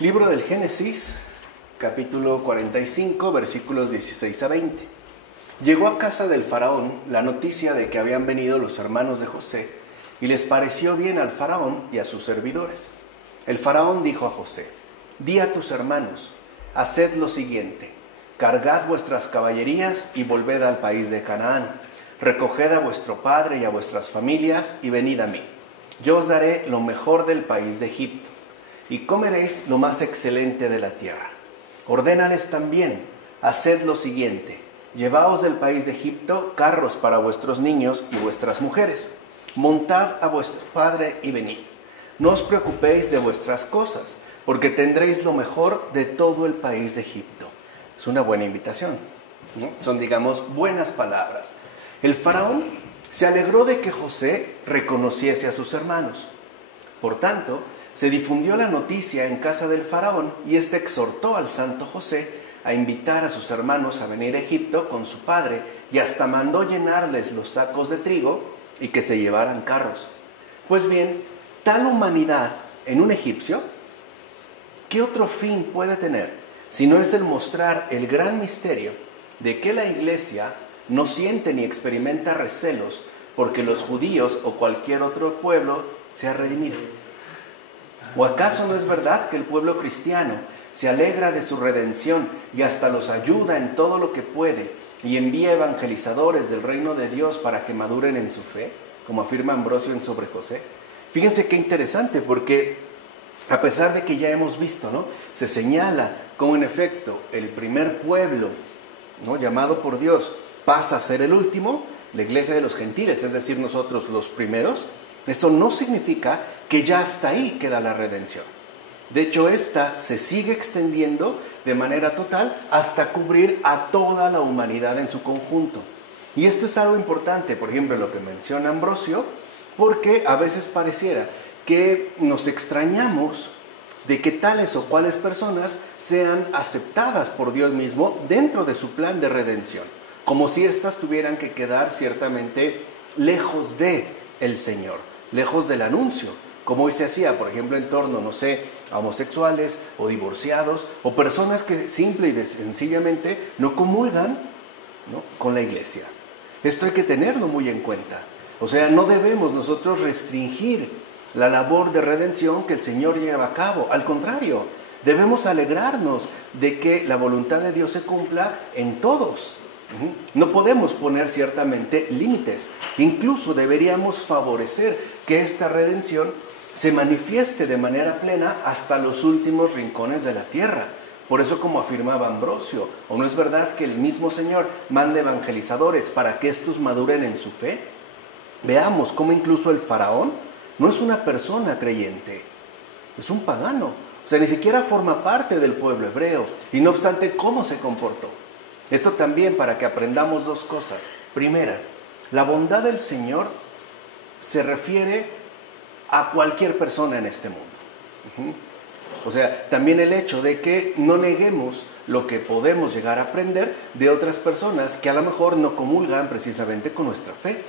Libro del Génesis, capítulo 45, versículos 16 a 20. Llegó a casa del faraón la noticia de que habían venido los hermanos de José, y les pareció bien al faraón y a sus servidores. El faraón dijo a José: di a tus hermanos, haced lo siguiente: cargad vuestras caballerías y volved al país de Canaán. Recoged a vuestro padre y a vuestras familias y venid a mí. Yo os daré lo mejor del país de Egipto, y comeréis lo más excelente de la tierra. Ordénales también: haced lo siguiente: llevaos del país de Egipto carros para vuestros niños y vuestras mujeres. Montad a vuestro padre y venid. No os preocupéis de vuestras cosas, porque tendréis lo mejor de todo el país de Egipto. Es una buena invitación, ¿no? Son, digamos, buenas palabras. El faraón se alegró de que José reconociese a sus hermanos. Por tanto, se difundió la noticia en casa del faraón, y éste exhortó al santo José a invitar a sus hermanos a venir a Egipto con su padre, y hasta mandó llenarles los sacos de trigo y que se llevaran carros. Pues bien, tal humanidad en un egipcio, ¿qué otro fin puede tener si no es el mostrar el gran misterio de que la iglesia no siente ni experimenta recelos porque los judíos o cualquier otro pueblo sea redimido? ¿O acaso no es verdad que el pueblo cristiano se alegra de su redención y hasta los ayuda en todo lo que puede y envía evangelizadores del reino de Dios para que maduren en su fe, como afirma Ambrosio en Sobre José? Fíjense qué interesante, porque a pesar de que ya hemos visto, ¿no?, se señala cómo en efecto el primer pueblo, ¿no?, llamado por Dios pasa a ser el último, la iglesia de los gentiles, es decir, nosotros los primeros. Eso no significa que ya hasta ahí queda la redención. De hecho, esta se sigue extendiendo de manera total hasta cubrir a toda la humanidad en su conjunto. Y esto es algo importante, por ejemplo, lo que menciona Ambrosio, porque a veces pareciera que nos extrañamos de que tales o cuales personas sean aceptadas por Dios mismo dentro de su plan de redención, como si éstas tuvieran que quedar ciertamente lejos de el Señor, lejos del anuncio, como hoy se hacía, por ejemplo, en torno, no sé, a homosexuales o divorciados o personas que simple y sencillamente no comulgan, ¿no?, con la iglesia. Esto hay que tenerlo muy en cuenta. O sea, no debemos nosotros restringir la labor de redención que el Señor lleva a cabo. Al contrario, debemos alegrarnos de que la voluntad de Dios se cumpla en todos. No podemos poner ciertamente límites. Incluso deberíamos favorecer que esta redención se manifieste de manera plena hasta los últimos rincones de la tierra. Por eso, como afirmaba Ambrosio, ¿o no es verdad que el mismo Señor manda evangelizadores para que estos maduren en su fe? Veamos cómo incluso el faraón no es una persona creyente, es un pagano. O sea, ni siquiera forma parte del pueblo hebreo, y no obstante, ¿cómo se comportó? Esto también para que aprendamos dos cosas. Primera, la bondad del Señor se refiere a cualquier persona en este mundo. O sea, también el hecho de que no neguemos lo que podemos llegar a aprender de otras personas que a lo mejor no comulgan precisamente con nuestra fe,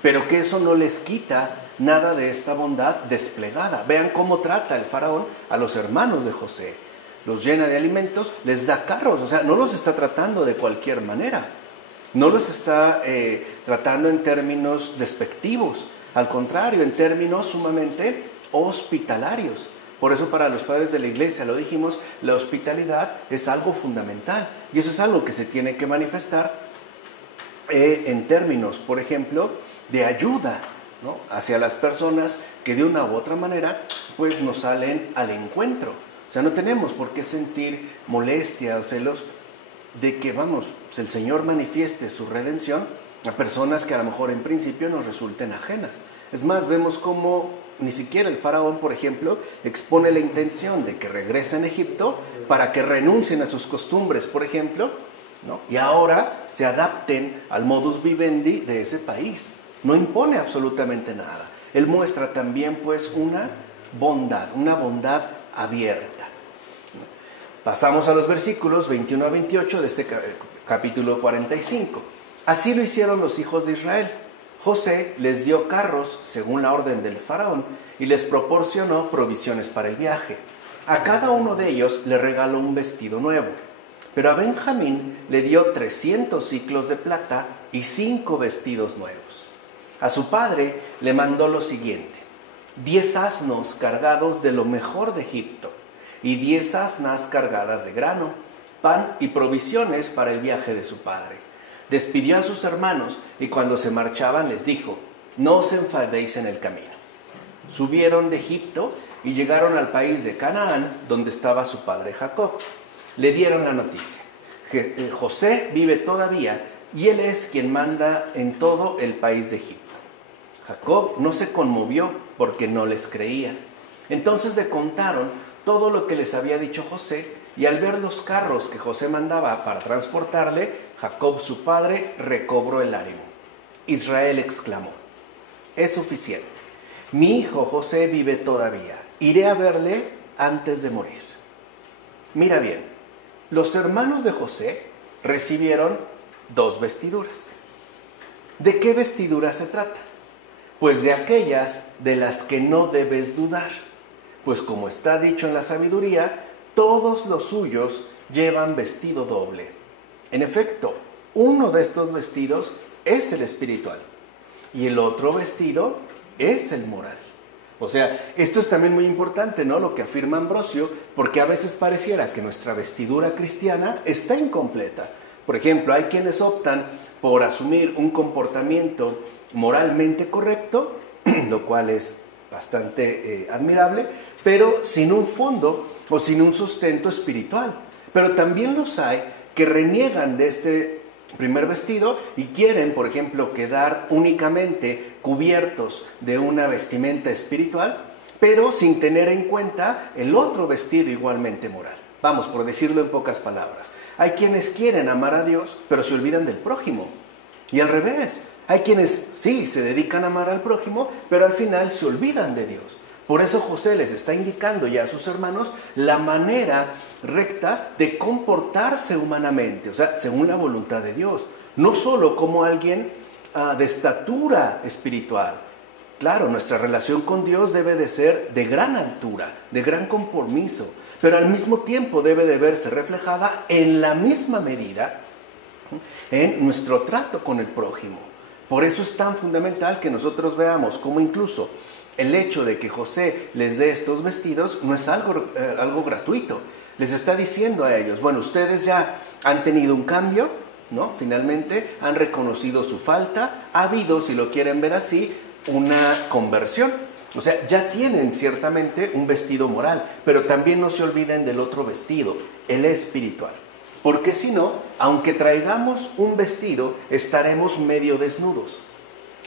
pero que eso no les quita nada de esta bondad desplegada. Vean cómo trata el faraón a los hermanos de José. Los llena de alimentos, les da carros, o sea, no los está tratando de cualquier manera. No los está tratando en términos despectivos, al contrario, en términos sumamente hospitalarios. Por eso para los padres de la iglesia, lo dijimos, la hospitalidad es algo fundamental. Y eso es algo que se tiene que manifestar en términos, por ejemplo, de ayuda, ¿no?, hacia las personas que de una u otra manera pues nos salen al encuentro. O sea, no tenemos por qué sentir molestia o celos de que, vamos, pues el Señor manifieste su redención a personas que a lo mejor en principio nos resulten ajenas. Es más, vemos cómo ni siquiera el faraón, por ejemplo, expone la intención de que regresen a Egipto para que renuncien a sus costumbres, por ejemplo, ¿no?, y ahora se adapten al modus vivendi de ese país. No impone absolutamente nada. Él muestra también pues una bondad abierta. Pasamos a los versículos 21 a 28 de este capítulo 45. Así lo hicieron los hijos de Israel. José les dio carros según la orden del faraón y les proporcionó provisiones para el viaje. A cada uno de ellos le regaló un vestido nuevo, pero a Benjamín le dio 300 siclos de plata y 5 vestidos nuevos. A su padre le mandó lo siguiente: 10 asnos cargados de lo mejor de Egipto y 10 asnas cargadas de grano, pan y provisiones para el viaje de su padre. Despidió a sus hermanos y cuando se marchaban les dijo: no os enfadéis en el camino. Subieron de Egipto y llegaron al país de Canaán, donde estaba su padre Jacob. Le dieron la noticia: José vive todavía y él es quien manda en todo el país de Egipto. Jacob no se conmovió porque no les creía. Entonces le contaron todo lo que les había dicho José, y al ver los carros que José mandaba para transportarle, Jacob su padre recobró el ánimo. Israel exclamó: es suficiente. Mi hijo José vive todavía. Iré a verle antes de morir. Mira bien, los hermanos de José recibieron 2 vestiduras. ¿De qué vestidura se trata? Pues de aquellas de las que no debes dudar. Pues como está dicho en la sabiduría, todos los suyos llevan vestido doble. En efecto, uno de estos vestidos es el espiritual y el otro vestido es el moral. O sea, esto es también muy importante, ¿no? Lo que afirma Ambrosio, porque a veces pareciera que nuestra vestidura cristiana está incompleta. Por ejemplo, hay quienes optan por asumir un comportamiento moralmente correcto, lo cual es bastante admirable, pero sin un fondo o sin un sustento espiritual. Pero también los hay que reniegan de este primer vestido y quieren, por ejemplo, quedar únicamente cubiertos de una vestimenta espiritual, pero sin tener en cuenta el otro vestido igualmente moral. Vamos, por decirlo en pocas palabras, hay quienes quieren amar a Dios, pero se olvidan del prójimo. Y al revés, hay quienes sí se dedican a amar al prójimo, pero al final se olvidan de Dios. Por eso José les está indicando ya a sus hermanos la manera recta de comportarse humanamente, o sea, según la voluntad de Dios. No solo como alguien de estatura espiritual. Claro, nuestra relación con Dios debe de ser de gran altura, de gran compromiso, pero al mismo tiempo debe de verse reflejada en la misma medida en nuestro trato con el prójimo. Por eso es tan fundamental que nosotros veamos cómo incluso el hecho de que José les dé estos vestidos no es algo gratuito. Les está diciendo a ellos: bueno, ustedes ya han tenido un cambio, ¿no? Finalmente han reconocido su falta, ha habido, si lo quieren ver así, una conversión. O sea, ya tienen ciertamente un vestido moral, pero también no se olviden del otro vestido, el espiritual. Porque si no, aunque traigamos un vestido, estaremos medio desnudos.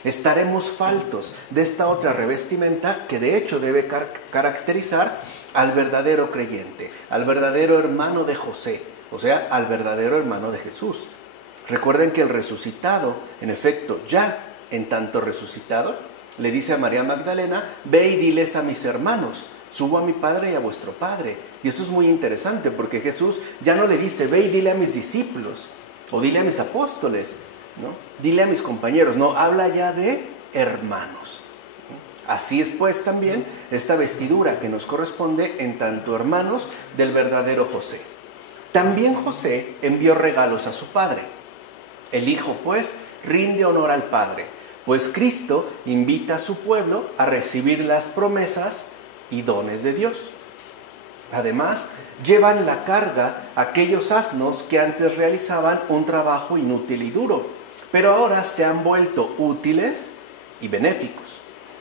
Estaremos faltos de esta otra revestimenta que de hecho debe caracterizar al verdadero creyente, al verdadero hermano de José, o sea, al verdadero hermano de Jesús. Recuerden que el resucitado, en efecto, ya en tanto resucitado, le dice a María Magdalena: ve y diles a mis hermanos, subo a mi Padre y a vuestro Padre. Y esto es muy interesante porque Jesús ya no le dice: ve y dile a mis discípulos o dile a mis apóstoles, ¿no? Dile a mis compañeros, no, habla ya de hermanos. Así es pues también esta vestidura que nos corresponde en tanto hermanos del verdadero José. También José envió regalos a su padre. El hijo pues rinde honor al padre, pues Cristo invita a su pueblo a recibir las promesas y dones de Dios. Además, llevan la carga aquellos asnos que antes realizaban un trabajo inútil y duro, pero ahora se han vuelto útiles y benéficos.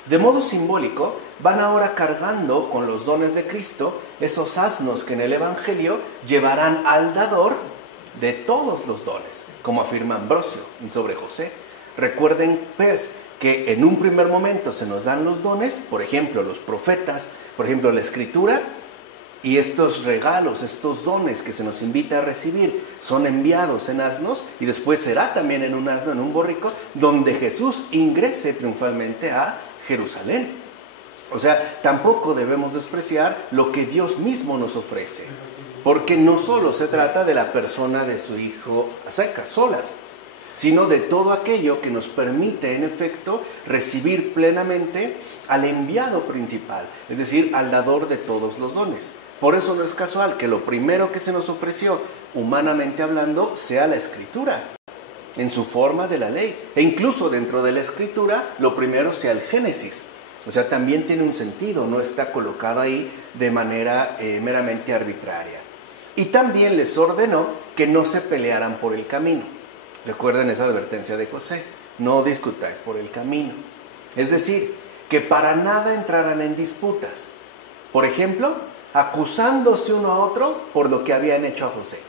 De modo simbólico, van ahora cargando con los dones de Cristo esos asnos que en el Evangelio llevarán al dador de todos los dones, como afirma Ambrosio sobre José. Recuerden, pues, que en un primer momento se nos dan los dones, por ejemplo, los profetas, por ejemplo, la Escritura, y estos regalos, estos dones que se nos invita a recibir son enviados en asnos y después será también en un asno, en un borrico, donde Jesús ingrese triunfalmente a Jerusalén. O sea, tampoco debemos despreciar lo que Dios mismo nos ofrece, porque no solo se trata de la persona de su Hijo a secas, solas, sino de todo aquello que nos permite, en efecto, recibir plenamente al enviado principal, es decir, al dador de todos los dones. Por eso no es casual que lo primero que se nos ofreció, humanamente hablando, sea la Escritura, en su forma de la ley. E incluso dentro de la Escritura, lo primero sea el Génesis. O sea, también tiene un sentido, no está colocado ahí de manera meramente arbitraria. Y también les ordenó que no se pelearan por el camino. Recuerden esa advertencia de José, no discutáis por el camino. Es decir, que para nada entraran en disputas. Por ejemplo, acusándose uno a otro por lo que habían hecho a José.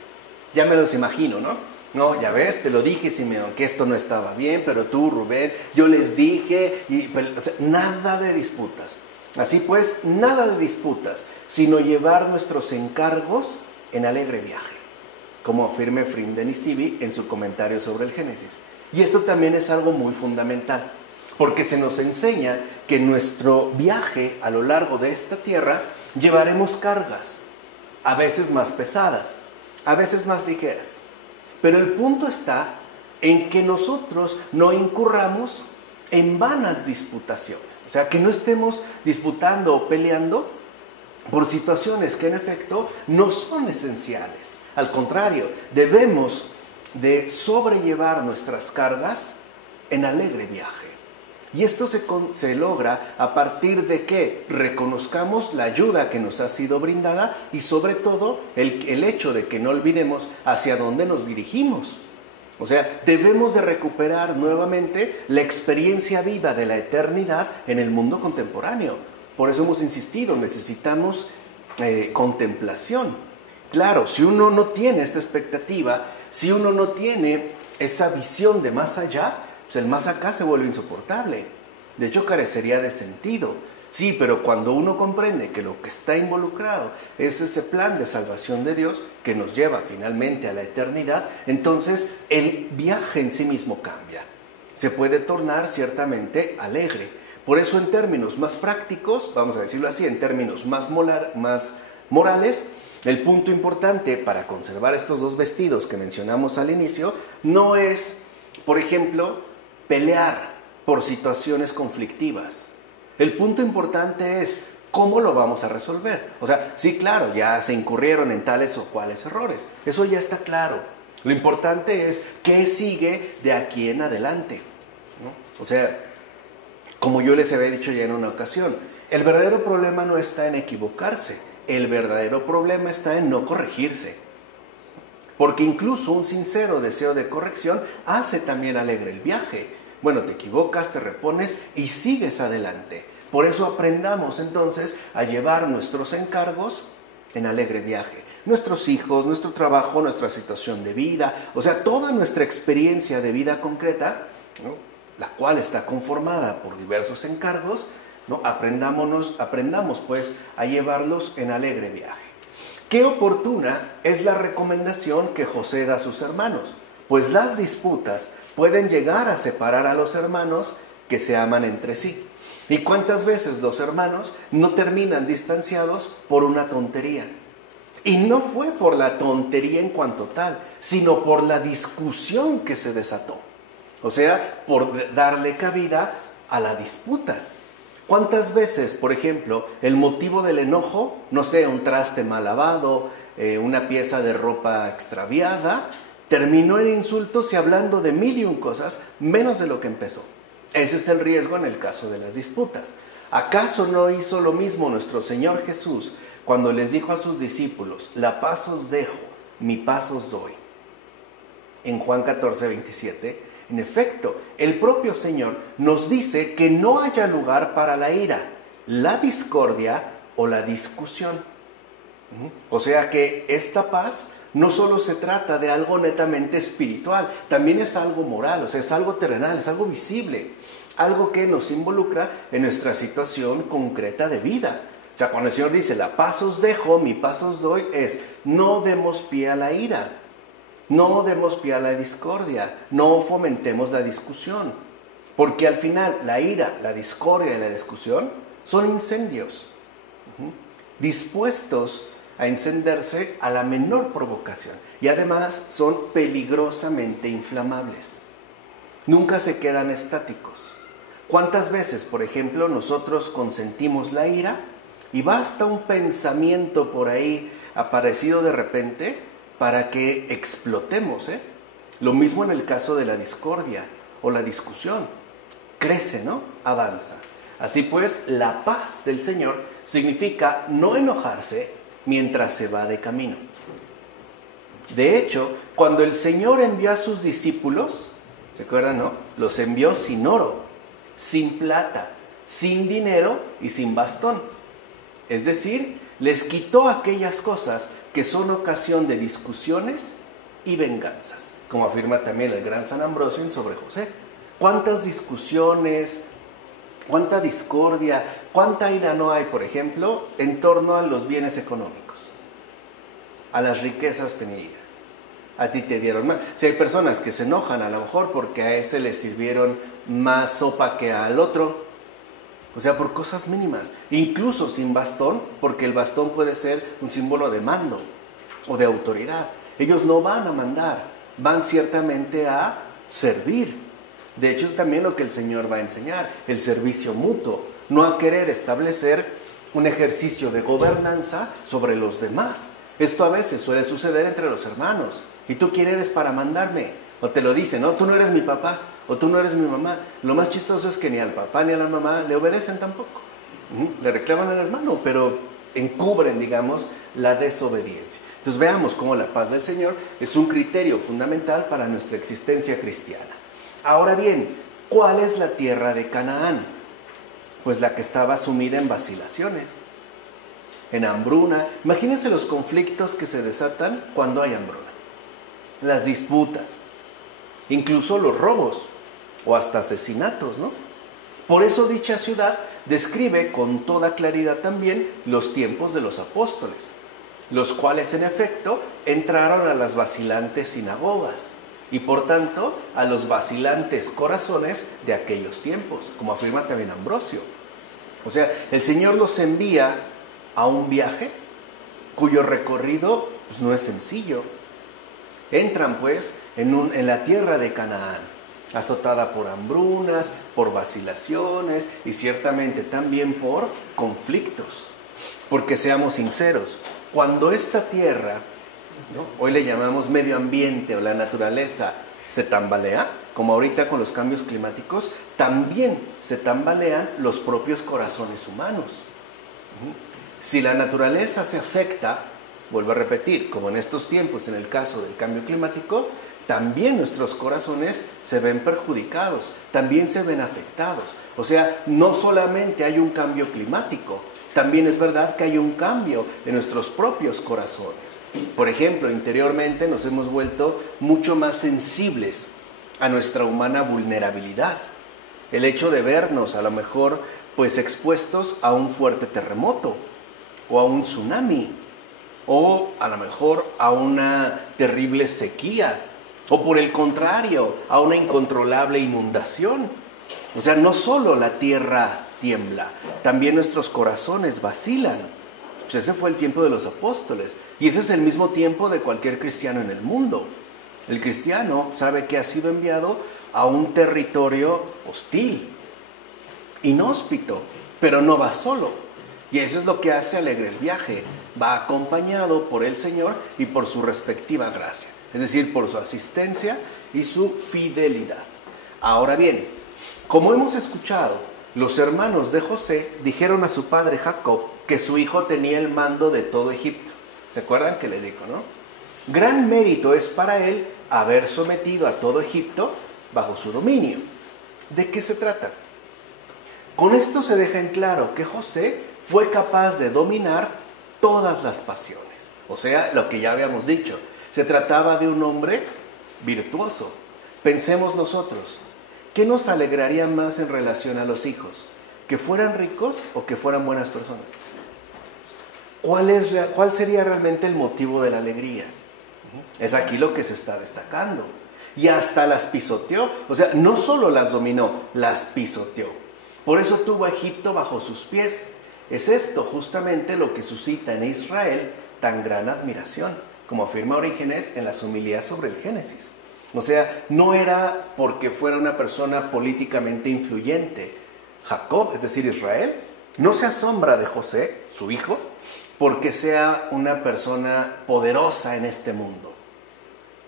Ya me los imagino, ¿no? No, ya ves, te lo dije, Simeón, que esto no estaba bien, pero tú, Rubén, yo les dije, o sea, nada de disputas. Así pues, nada de disputas, sino llevar nuestros encargos en alegre viaje, como afirma Efrén de Nisibi en su comentario sobre el Génesis. Y esto también es algo muy fundamental, porque se nos enseña que en nuestro viaje a lo largo de esta tierra llevaremos cargas, a veces más pesadas, a veces más ligeras. Pero el punto está en que nosotros no incurramos en vanas disputaciones. O sea, que no estemos disputando o peleando por situaciones que en efecto no son esenciales. Al contrario, debemos de sobrellevar nuestras cargas en alegre viaje. Y esto se logra a partir de que reconozcamos la ayuda que nos ha sido brindada y sobre todo el hecho de que no olvidemos hacia dónde nos dirigimos. O sea, debemos de recuperar nuevamente la experiencia viva de la eternidad en el mundo contemporáneo. Por eso hemos insistido, necesitamos contemplación. Claro, si uno no tiene esta expectativa, si uno no tiene esa visión de más allá, pues el más acá se vuelve insoportable. De hecho, carecería de sentido. Sí, pero cuando uno comprende que lo que está involucrado es ese plan de salvación de Dios que nos lleva finalmente a la eternidad, entonces el viaje en sí mismo cambia. Se puede tornar ciertamente alegre. Por eso en términos más prácticos, vamos a decirlo así, en términos más morales, el punto importante para conservar estos dos vestidos que mencionamos al inicio no es, por ejemplo, pelear por situaciones conflictivas. El punto importante es cómo lo vamos a resolver. O sea, sí, claro, ya se incurrieron en tales o cuales errores. Eso ya está claro. Lo importante es qué sigue de aquí en adelante, ¿no? O sea, como yo les había dicho ya en una ocasión, el verdadero problema no está en equivocarse. El verdadero problema está en no corregirse. Porque incluso un sincero deseo de corrección hace también alegre el viaje. Bueno, te equivocas, te repones y sigues adelante. Por eso aprendamos entonces a llevar nuestros encargos en alegre viaje. Nuestros hijos, nuestro trabajo, nuestra situación de vida, o sea, toda nuestra experiencia de vida concreta, ¿no?, la cual está conformada por diversos encargos, ¿no?, aprendamos pues a llevarlos en alegre viaje. Qué oportuna es la recomendación que José da a sus hermanos, pues las disputas pueden llegar a separar a los hermanos que se aman entre sí. ¿Y cuántas veces los hermanos no terminan distanciados por una tontería? Y no fue por la tontería en cuanto tal, sino por la discusión que se desató. O sea, por darle cabida a la disputa. ¿Cuántas veces, por ejemplo, el motivo del enojo, no sé, un traste mal lavado, una pieza de ropa extraviada, terminó en insultos y hablando de mil y un cosas, menos de lo que empezó? Ese es el riesgo en el caso de las disputas. ¿Acaso no hizo lo mismo nuestro Señor Jesús cuando les dijo a sus discípulos, la paz os dejo, mi paz os doy? En Juan 14, 27, en efecto, el propio Señor nos dice que no haya lugar para la ira, la discordia o la discusión. O sea que esta paz no solo se trata de algo netamente espiritual, también es algo moral, o sea, es algo terrenal, es algo visible, algo que nos involucra en nuestra situación concreta de vida. O sea, cuando el Señor dice, la paz os dejo, mi paz os doy, es no demos pie a la ira, no demos pie a la discordia, no fomentemos la discusión, porque al final la ira, la discordia y la discusión son incendios dispuestos a encenderse a la menor provocación y además son peligrosamente inflamables. Nunca se quedan estáticos. ¿Cuántas veces, por ejemplo, nosotros consentimos la ira Y basta un pensamiento por ahí aparecido de repente para que explotemos, ¿eh? Lo mismo en el caso de la discordia o la discusión. Crece, ¿no? Avanza. Así pues, la paz del Señor significa no enojarse mientras se va de camino. De hecho, cuando el Señor envió a sus discípulos, ¿se acuerdan, no? Los envió sin oro, sin plata, sin dinero y sin bastón. Es decir, les quitó aquellas cosas que son ocasión de discusiones y venganzas, como afirma también el gran San Ambrosio en Sobre José. ¿Cuántas discusiones, cuánta discordia, cuánta ira no hay, por ejemplo, en torno a los bienes económicos, a las riquezas tenidas? A ti te dieron más. Si hay personas que se enojan a lo mejor porque a ese le sirvieron más sopa que al otro, o sea, por cosas mínimas, incluso sin bastón, porque el bastón puede ser un símbolo de mando o de autoridad. Ellos no van a mandar, van ciertamente a servir. De hecho, es también lo que el Señor va a enseñar, el servicio mutuo, no a querer establecer un ejercicio de gobernanza sobre los demás. Esto a veces suele suceder entre los hermanos. ¿Y tú quién eres para mandarme? O te lo dicen, no, tú no eres mi papá, o tú no eres mi mamá. Lo más chistoso es que ni al papá ni a la mamá le obedecen tampoco. Le reclaman al hermano, pero encubren, digamos, la desobediencia. Entonces veamos cómo la paz del Señor es un criterio fundamental para nuestra existencia cristiana. Ahora bien, ¿cuál es la tierra de Canaán? Pues la que estaba sumida en vacilaciones, en hambruna. Imagínense los conflictos que se desatan cuando hay hambruna. Las disputas, incluso los robos o hasta asesinatos, ¿no? Por eso dicha ciudad describe con toda claridad también los tiempos de los apóstoles, los cuales en efecto entraron a las vacilantes sinagogas y por tanto a los vacilantes corazones de aquellos tiempos, como afirma también Ambrosio. O sea, el Señor los envía a un viaje cuyo recorrido pues, no es sencillo. Entran pues en la tierra de Canaán, azotada por hambrunas, por vacilaciones y ciertamente también por conflictos. Porque seamos sinceros, cuando esta tierra, ¿no?, hoy le llamamos medio ambiente o la naturaleza, se tambalea, como ahorita con los cambios climáticos, también se tambalean los propios corazones humanos. Si la naturaleza se afecta, vuelvo a repetir, como en estos tiempos, en el caso del cambio climático, también nuestros corazones se ven perjudicados, también se ven afectados. O sea, no solamente hay un cambio climático, también es verdad que hay un cambio en nuestros propios corazones. Por ejemplo, interiormente nos hemos vuelto mucho más sensibles a nuestra humana vulnerabilidad. El hecho de vernos a lo mejor pues expuestos a un fuerte terremoto o a un tsunami, o a lo mejor a una terrible sequía, o por el contrario, a una incontrolable inundación. O sea, no solo la tierra tiembla, también nuestros corazones vacilan. Pues ese fue el tiempo de los apóstoles, y ese es el mismo tiempo de cualquier cristiano en el mundo. El cristiano sabe que ha sido enviado a un territorio hostil, inhóspito, pero no va solo. Y eso es lo que hace alegre el viaje. Va acompañado por el Señor y por su respectiva gracia. Es decir, por su asistencia y su fidelidad. Ahora bien, como hemos escuchado, los hermanos de José dijeron a su padre Jacob que su hijo tenía el mando de todo Egipto. ¿Se acuerdan que le dijo, no? Gran mérito es para él haber sometido a todo Egipto bajo su dominio. ¿De qué se trata? Con esto se deja en claro que José fue capaz de dominar todas las pasiones. O sea, lo que ya habíamos dicho, se trataba de un hombre virtuoso. Pensemos nosotros, ¿qué nos alegraría más en relación a los hijos? ¿Que fueran ricos o que fueran buenas personas? ¿Cuál sería realmente el motivo de la alegría? Es aquí lo que se está destacando. Y hasta las pisoteó. O sea, no solo las dominó, las pisoteó. Por eso tuvo a Egipto bajo sus pies. Es esto justamente lo que suscita en Israel tan gran admiración, como afirma Orígenes en las homilías sobre el Génesis. O sea, no era porque fuera una persona políticamente influyente. Jacob, es decir, Israel, no se asombra de José, su hijo, porque sea una persona poderosa en este mundo,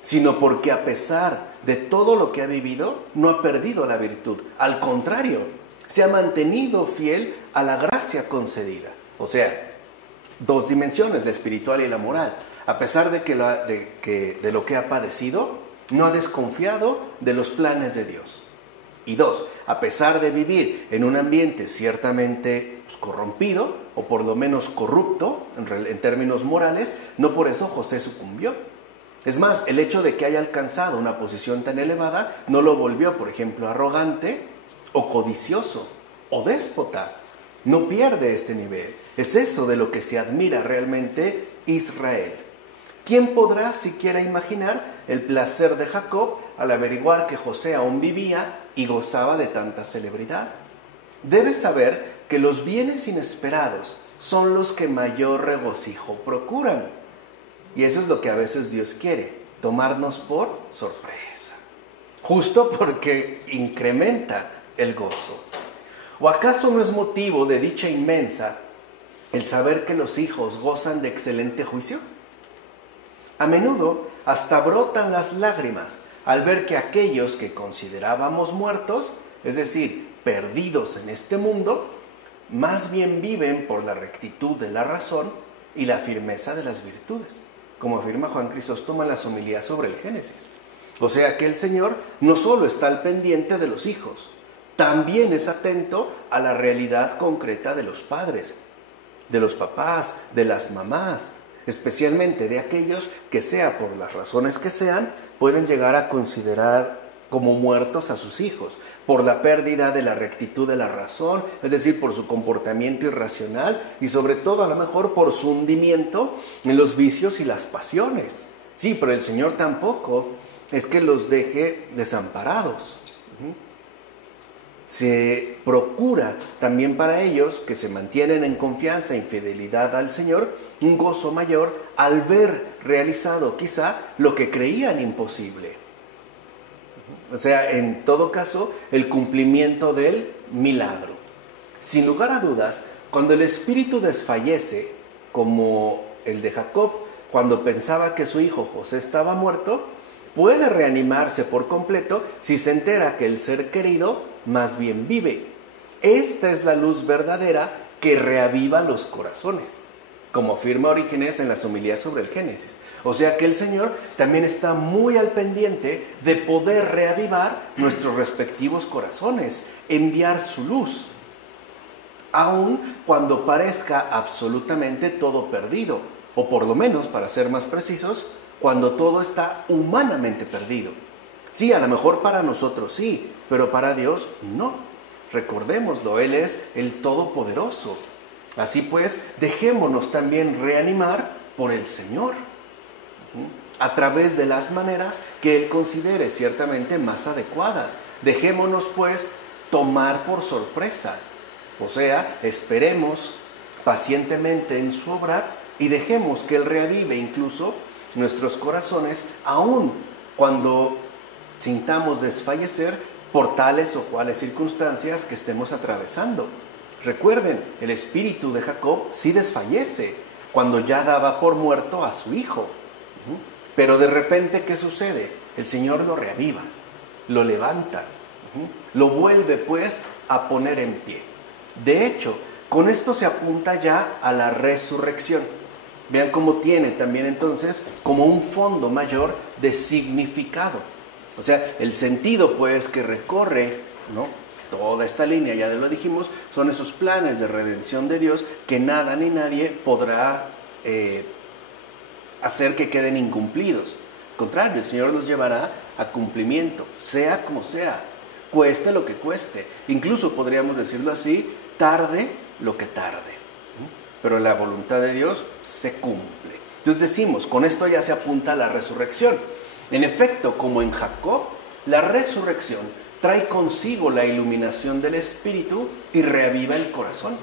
sino porque a pesar de todo lo que ha vivido, no ha perdido la virtud. Al contrario, se ha mantenido fiel a la gracia concedida. O sea, dos dimensiones, la espiritual y la moral. A pesar de lo que ha padecido, no ha desconfiado de los planes de Dios. Y dos, a pesar de vivir en un ambiente ciertamente corrompido, o por lo menos corrupto en términos morales, no por eso José sucumbió. Es más, el hecho de que haya alcanzado una posición tan elevada no lo volvió, por ejemplo, arrogante o codicioso o déspota. No pierde este nivel. Es eso de lo que se admira realmente Israel. ¿Quién podrá siquiera imaginar el placer de Jacob al averiguar que José aún vivía y gozaba de tanta celebridad? Debes saber que los bienes inesperados son los que mayor regocijo procuran. Y eso es lo que a veces Dios quiere, tomarnos por sorpresa, justo porque incrementa el gozo. ¿O acaso no es motivo de dicha inmensa el saber que los hijos gozan de excelente juicio? A menudo hasta brotan las lágrimas al ver que aquellos que considerábamos muertos, es decir, perdidos en este mundo, más bien viven por la rectitud de la razón y la firmeza de las virtudes, como afirma Juan Crisóstomo en las homilías sobre el Génesis. O sea que el Señor no solo está al pendiente de los hijos, también es atento a la realidad concreta de los padres, de los papás, de las mamás, especialmente de aquellos que, sea por las razones que sean, pueden llegar a considerar como muertos a sus hijos, por la pérdida de la rectitud de la razón, es decir, por su comportamiento irracional y sobre todo a lo mejor por su hundimiento en los vicios y las pasiones. Sí, pero el Señor tampoco es que los deje desamparados. Se procura también para ellos, que se mantienen en confianza e fidelidad al Señor, un gozo mayor al ver realizado quizá lo que creían imposible. O sea, en todo caso, el cumplimiento del milagro. Sin lugar a dudas, cuando el espíritu desfallece, como el de Jacob, cuando pensaba que su hijo José estaba muerto, puede reanimarse por completo si se entera que el ser querido más bien vive. Esta es la luz verdadera que reaviva los corazones, como afirma Orígenes en las homilías sobre el Génesis. O sea que el Señor también está muy al pendiente de poder reavivar nuestros respectivos corazones, enviar su luz, aun cuando parezca absolutamente todo perdido, o por lo menos, para ser más precisos, cuando todo está humanamente perdido. Sí, a lo mejor para nosotros sí, pero para Dios no. Recordémoslo, Él es el Todopoderoso. Así pues, dejémonos también reanimar por el Señor, a través de las maneras que Él considere ciertamente más adecuadas. Dejémonos pues tomar por sorpresa, o sea, esperemos pacientemente en su obrar y dejemos que Él reavive incluso nuestros corazones, aun cuando sintamos desfallecer por tales o cuales circunstancias que estemos atravesando. Recuerden, el espíritu de Jacob sí desfallece cuando ya daba por muerto a su hijo. Pero de repente, ¿qué sucede? El Señor lo reaviva, lo levanta, lo vuelve pues a poner en pie. De hecho, con esto se apunta ya a la resurrección. Vean cómo tiene también entonces como un fondo mayor de significado. O sea, el sentido pues que recorre, ¿no?, toda esta línea, ya lo dijimos, son esos planes de redención de Dios que nada ni nadie podrá hacer que queden incumplidos. Al contrario, el Señor los llevará a cumplimiento, sea como sea, cueste lo que cueste. Incluso podríamos decirlo así, tarde lo que tarde. Pero la voluntad de Dios se cumple. Entonces decimos, con esto ya se apunta a la resurrección. En efecto, como en Jacob, la resurrección trae consigo la iluminación del Espíritu y reaviva el corazón.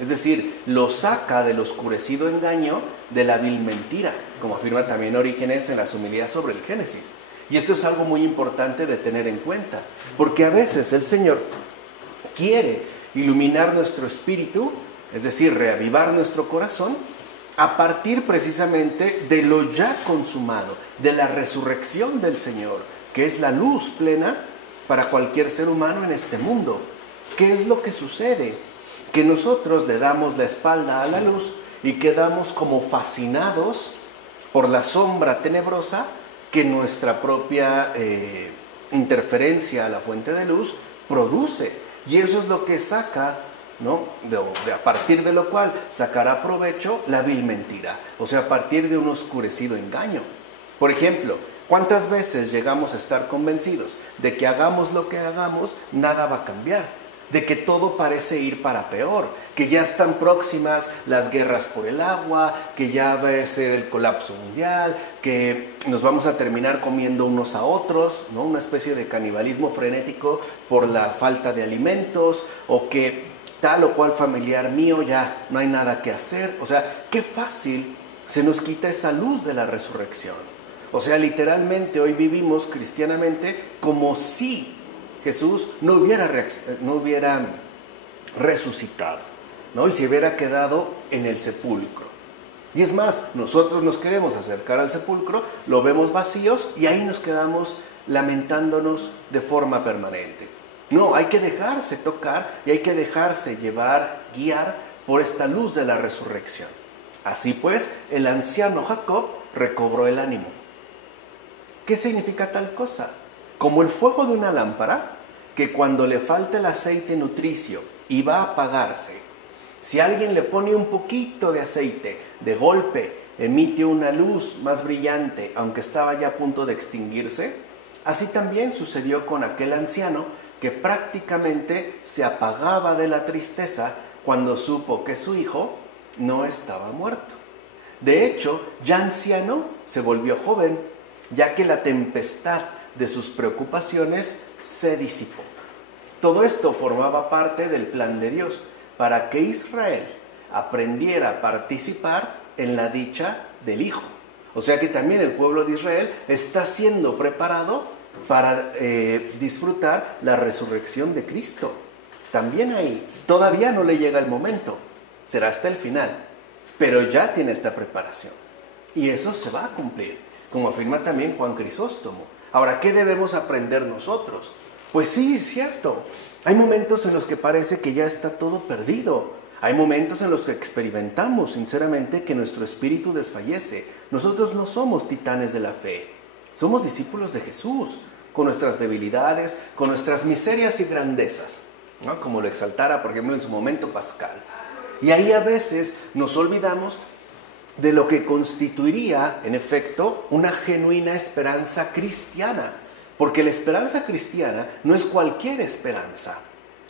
Es decir, lo saca del oscurecido engaño de la vil mentira, como afirma también Orígenes en las homilías sobre el Génesis. Y esto es algo muy importante de tener en cuenta, porque a veces el Señor quiere iluminar nuestro espíritu, es decir, reavivar nuestro corazón, a partir precisamente de lo ya consumado, de la resurrección del Señor, que es la luz plena para cualquier ser humano en este mundo. ¿Qué es lo que sucede? Que nosotros le damos la espalda a la luz y quedamos como fascinados por la sombra tenebrosa que nuestra propia interferencia a la fuente de luz produce. Y eso es lo que saca, ¿no? A partir de lo cual sacará provecho la vil mentira, o sea, a partir de un oscurecido engaño. Por ejemplo, ¿cuántas veces llegamos a estar convencidos de que hagamos lo que hagamos, nada va a cambiar? De que todo parece ir para peor, que ya están próximas las guerras por el agua, que ya va a ser el colapso mundial, que nos vamos a terminar comiendo unos a otros, ¿no? Una especie de canibalismo frenético por la falta de alimentos, o que tal o cual familiar mío ya no hay nada que hacer. O sea, qué fácil se nos quita esa luz de la resurrección. O sea, literalmente hoy vivimos cristianamente como si Jesús no hubiera resucitado, ¿no? Y se hubiera quedado en el sepulcro. Y es más, nosotros nos queremos acercar al sepulcro, lo vemos vacíos y ahí nos quedamos lamentándonos de forma permanente. No, hay que dejarse tocar y hay que dejarse llevar, guiar por esta luz de la resurrección. Así pues, el anciano Jacob recobró el ánimo. ¿Qué significa tal cosa? Como el fuego de una lámpara, que cuando le falta el aceite nutricio y va a apagarse, si alguien le pone un poquito de aceite, de golpe emite una luz más brillante, aunque estaba ya a punto de extinguirse. Así también sucedió con aquel anciano que prácticamente se apagaba de la tristeza cuando supo que su hijo no estaba muerto. De hecho, ya anciano se volvió joven, ya que la tempestad de sus preocupaciones se disipó. Todo esto formaba parte del plan de Dios para que Israel aprendiera a participar en la dicha del Hijo. O sea que también el pueblo de Israel está siendo preparado para disfrutar la resurrección de Cristo. También ahí, todavía no le llega el momento, será hasta el final, pero ya tiene esta preparación. Y eso se va a cumplir, como afirma también Juan Crisóstomo. Ahora, ¿qué debemos aprender nosotros? Pues sí, es cierto. Hay momentos en los que parece que ya está todo perdido. Hay momentos en los que experimentamos sinceramente que nuestro espíritu desfallece. Nosotros no somos titanes de la fe. Somos discípulos de Jesús, con nuestras debilidades, con nuestras miserias y grandezas, ¿no? Como lo exaltara, por ejemplo, en su momento Pascal. Y ahí a veces nos olvidamos de lo que constituiría, en efecto, una genuina esperanza cristiana. Porque la esperanza cristiana no es cualquier esperanza.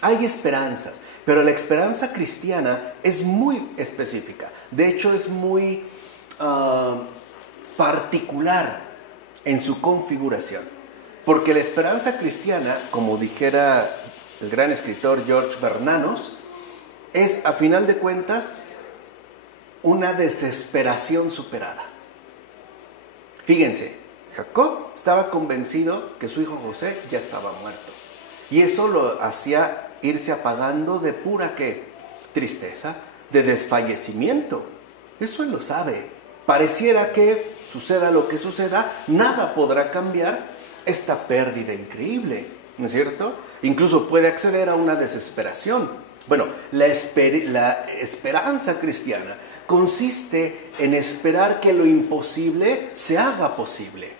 Hay esperanzas, pero la esperanza cristiana es muy específica. De hecho, es muy particular en su configuración. Porque la esperanza cristiana, como dijera el gran escritor George Bernanos, es, a final de cuentas, una desesperación superada. Fíjense, Jacob estaba convencido que su hijo José ya estaba muerto. Y eso lo hacía irse apagando de pura ¿qué? Tristeza, de desfallecimiento. Eso él lo sabe. Pareciera que suceda lo que suceda, nada podrá cambiar esta pérdida increíble, ¿no es cierto? Incluso puede acceder a una desesperación. Bueno, la esperanza cristiana consiste en esperar que lo imposible se haga posible.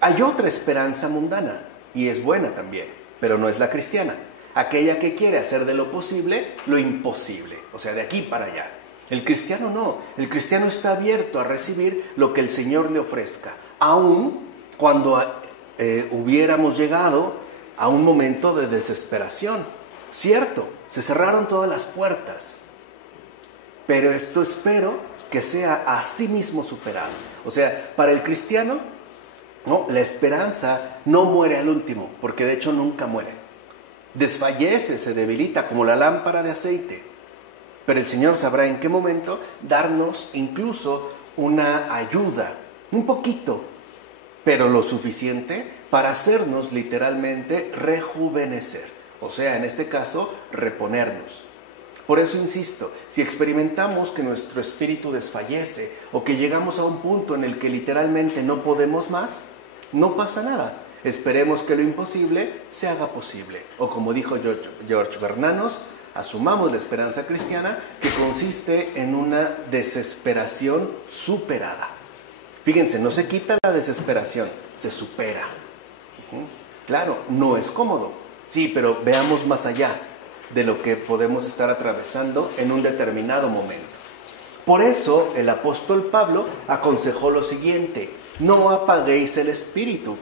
Hay otra esperanza mundana, y es buena también, pero no es la cristiana. Aquella que quiere hacer de lo posible lo imposible, o sea, de aquí para allá. El cristiano no, el cristiano está abierto a recibir lo que el Señor le ofrezca, aun cuando hubiéramos llegado a un momento de desesperación. Cierto, se cerraron todas las puertas, pero esto espero que sea a sí mismo superado. O sea, para el cristiano, ¿no? La esperanza no muere al último, porque de hecho nunca muere. Desfallece, se debilita como la lámpara de aceite. Pero el Señor sabrá en qué momento darnos incluso una ayuda, un poquito, pero lo suficiente para hacernos literalmente rejuvenecer. o sea, en este caso, reponernos. Por eso insisto, si experimentamos que nuestro espíritu desfallece o que llegamos a un punto en el que literalmente no podemos más, no pasa nada. Esperemos que lo imposible se haga posible. O como dijo George Bernanos, asumamos la esperanza cristiana, que consiste en una desesperación superada. Fíjense, no se quita la desesperación, se supera. Claro, no es cómodo, sí, pero veamos más allá de lo que podemos estar atravesando en un determinado momento. Por eso el apóstol Pablo aconsejó lo siguiente: no apaguéis el espíritu.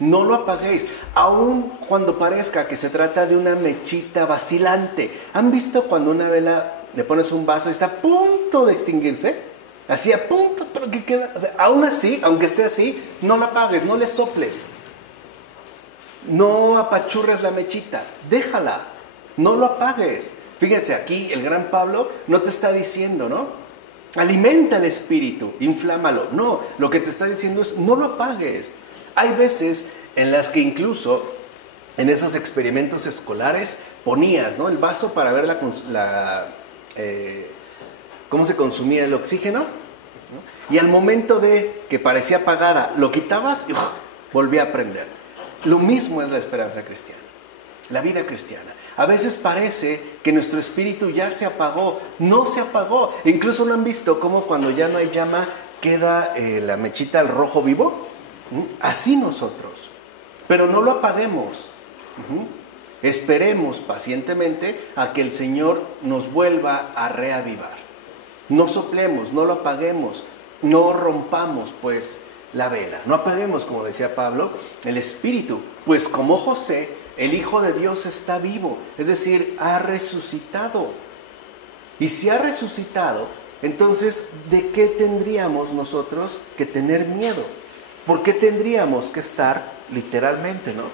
No lo apaguéis, aun cuando parezca que se trata de una mechita vacilante. ¿Han visto cuando una vela le pones un vaso y está a punto de extinguirse? Así a punto, pero que queda. O sea, aún así, aunque esté así, no la apagues, no le soples. No apachurres la mechita, déjala, no lo apagues. Fíjense, aquí el gran Pablo no te está diciendo, ¿no? Alimenta el espíritu, inflámalo. No, lo que te está diciendo es no lo apagues. Hay veces en las que incluso en esos experimentos escolares ponías, ¿no?, el vaso para ver cómo se consumía el oxígeno, ¿no? Y al momento de que parecía apagada, lo quitabas y volvía a prender. Lo mismo es la esperanza cristiana, la vida cristiana. A veces parece que nuestro espíritu ya se apagó, no se apagó. Incluso lo han visto como cuando ya no hay llama queda la mechita al rojo vivo. Así nosotros, pero no lo apaguemos. Esperemos pacientemente a que el Señor nos vuelva a reavivar. No soplemos, no lo apaguemos, no rompamos pues la vela, no apaguemos, como decía Pablo, el espíritu, pues como José, el Hijo de Dios está vivo, es decir, ha resucitado. Y si ha resucitado, entonces, ¿de qué tendríamos nosotros que tener miedo? ¿Por qué tendríamos que estar, literalmente, ¿no?,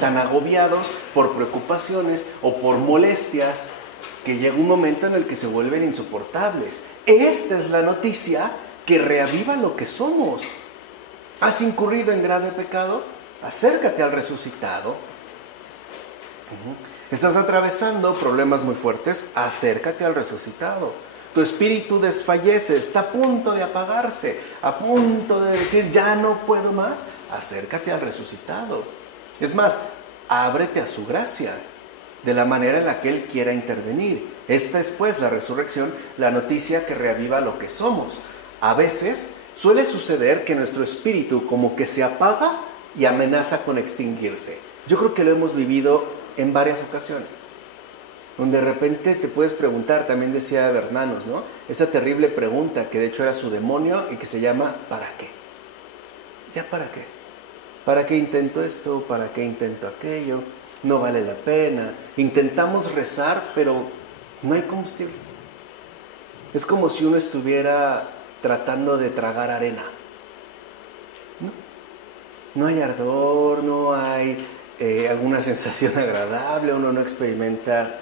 tan agobiados por preocupaciones o por molestias que llega un momento en el que se vuelven insoportables? Esta es la noticia que reaviva lo que somos. ¿Has incurrido en grave pecado? Acércate al resucitado. ¿Estás atravesando problemas muy fuertes? Acércate al resucitado. Tu espíritu desfallece, está a punto de apagarse, a punto de decir, ya no puedo más. Acércate al resucitado. Es más, ábrete a su gracia, de la manera en la que Él quiera intervenir. Esta es pues la resurrección, la noticia que reaviva lo que somos. A veces suele suceder que nuestro espíritu como que se apaga y amenaza con extinguirse. Yo creo que lo hemos vivido en varias ocasiones, donde de repente te puedes preguntar, también decía Bernanos, ¿no?, esa terrible pregunta que de hecho era su demonio y que se llama ¿para qué? ¿Ya para qué? ¿Para qué intento esto? ¿Para qué intento aquello? No vale la pena. Intentamos rezar, pero no hay combustible. Es como si uno estuviera tratando de tragar arena. No hay ardor, no hay alguna sensación agradable, uno no experimenta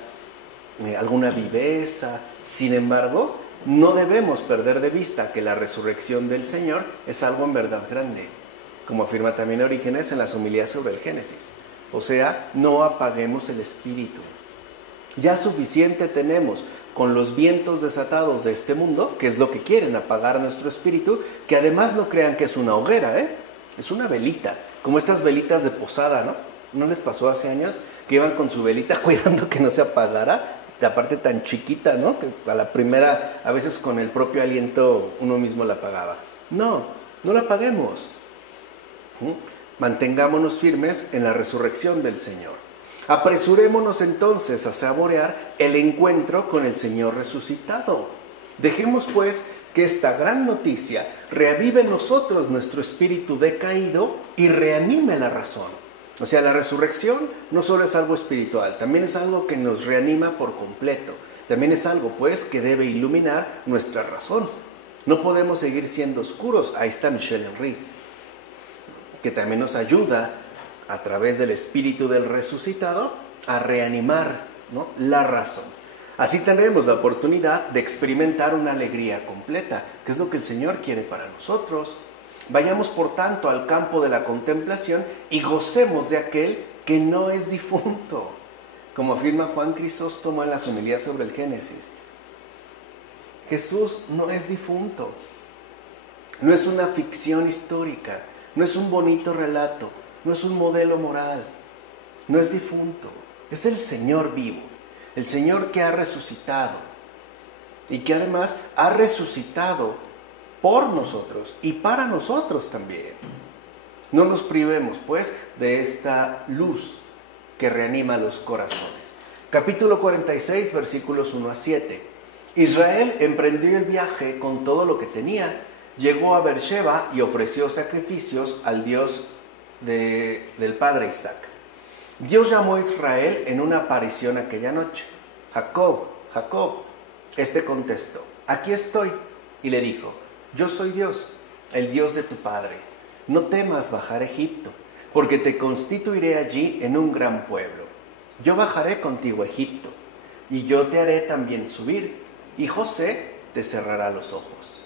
alguna viveza. Sin embargo, no debemos perder de vista que la resurrección del Señor es algo en verdad grande, como afirma también Orígenes en las homilías sobre el Génesis. O sea, no apaguemos el espíritu. Ya suficiente tenemos con los vientos desatados de este mundo, que es lo que quieren, apagar nuestro espíritu, que además no crean que es una hoguera, es una velita, como estas velitas de posada, ¿no? ¿No les pasó hace años que iban con su velita cuidando que no se apagara? De aparte tan chiquita, ¿no?, que a la primera, a veces con el propio aliento, uno mismo la apagaba. No la apaguemos. Mantengámonos firmes en la resurrección del Señor. Apresurémonos entonces a saborear el encuentro con el Señor resucitado. Dejemos pues que esta gran noticia reavive en nosotros nuestro espíritu decaído y reanime la razón. O sea, la resurrección no solo es algo espiritual, también es algo que nos reanima por completo. También es algo, pues, que debe iluminar nuestra razón. No podemos seguir siendo oscuros. Ahí está Michel Henry, que también nos ayuda a través del espíritu del resucitado a reanimar, ¿no?, la razón. Así tendremos la oportunidad de experimentar una alegría completa, que es lo que el Señor quiere para nosotros. Vayamos, por tanto, al campo de la contemplación y gocemos de aquel que no es difunto. como afirma Juan Crisóstomo en las homilías sobre el Génesis. Jesús no es difunto, no es una ficción histórica, no es un bonito relato, no es un modelo moral, no es difunto, es el Señor vivo, el Señor que ha resucitado y que además ha resucitado por nosotros y para nosotros también. No nos privemos, pues, de esta luz que reanima los corazones. Capítulo 46, versículos 1 a 7. Israel emprendió el viaje con todo lo que tenía, llegó a Beersheba y ofreció sacrificios al Dios del padre Isaac. Dios llamó a Israel en una aparición aquella noche. Jacob, Jacob. Este contestó, aquí estoy. Y le dijo, yo soy Dios, el Dios de tu padre. No temas bajar a Egipto, porque te constituiré allí en un gran pueblo. Yo bajaré contigo a Egipto, y yo te haré también subir, y José te cerrará los ojos.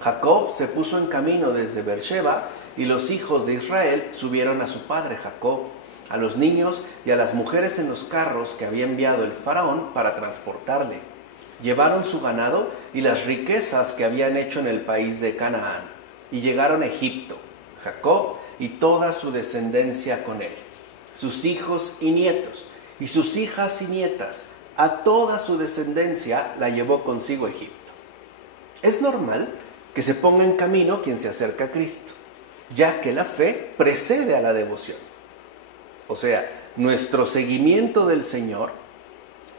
Jacob se puso en camino desde Beersheba, y los hijos de Israel subieron a su padre Jacob, a los niños y a las mujeres en los carros que había enviado el faraón para transportarle. Llevaron su ganado y las riquezas que habían hecho en el país de Canaán, y llegaron a Egipto, Jacob y toda su descendencia con él, sus hijos y nietos, y sus hijas y nietas, a toda su descendencia la llevó consigo a Egipto. Es normal que se ponga en camino quien se acerca a Cristo, ya que la fe precede a la devoción. O sea, nuestro seguimiento del Señor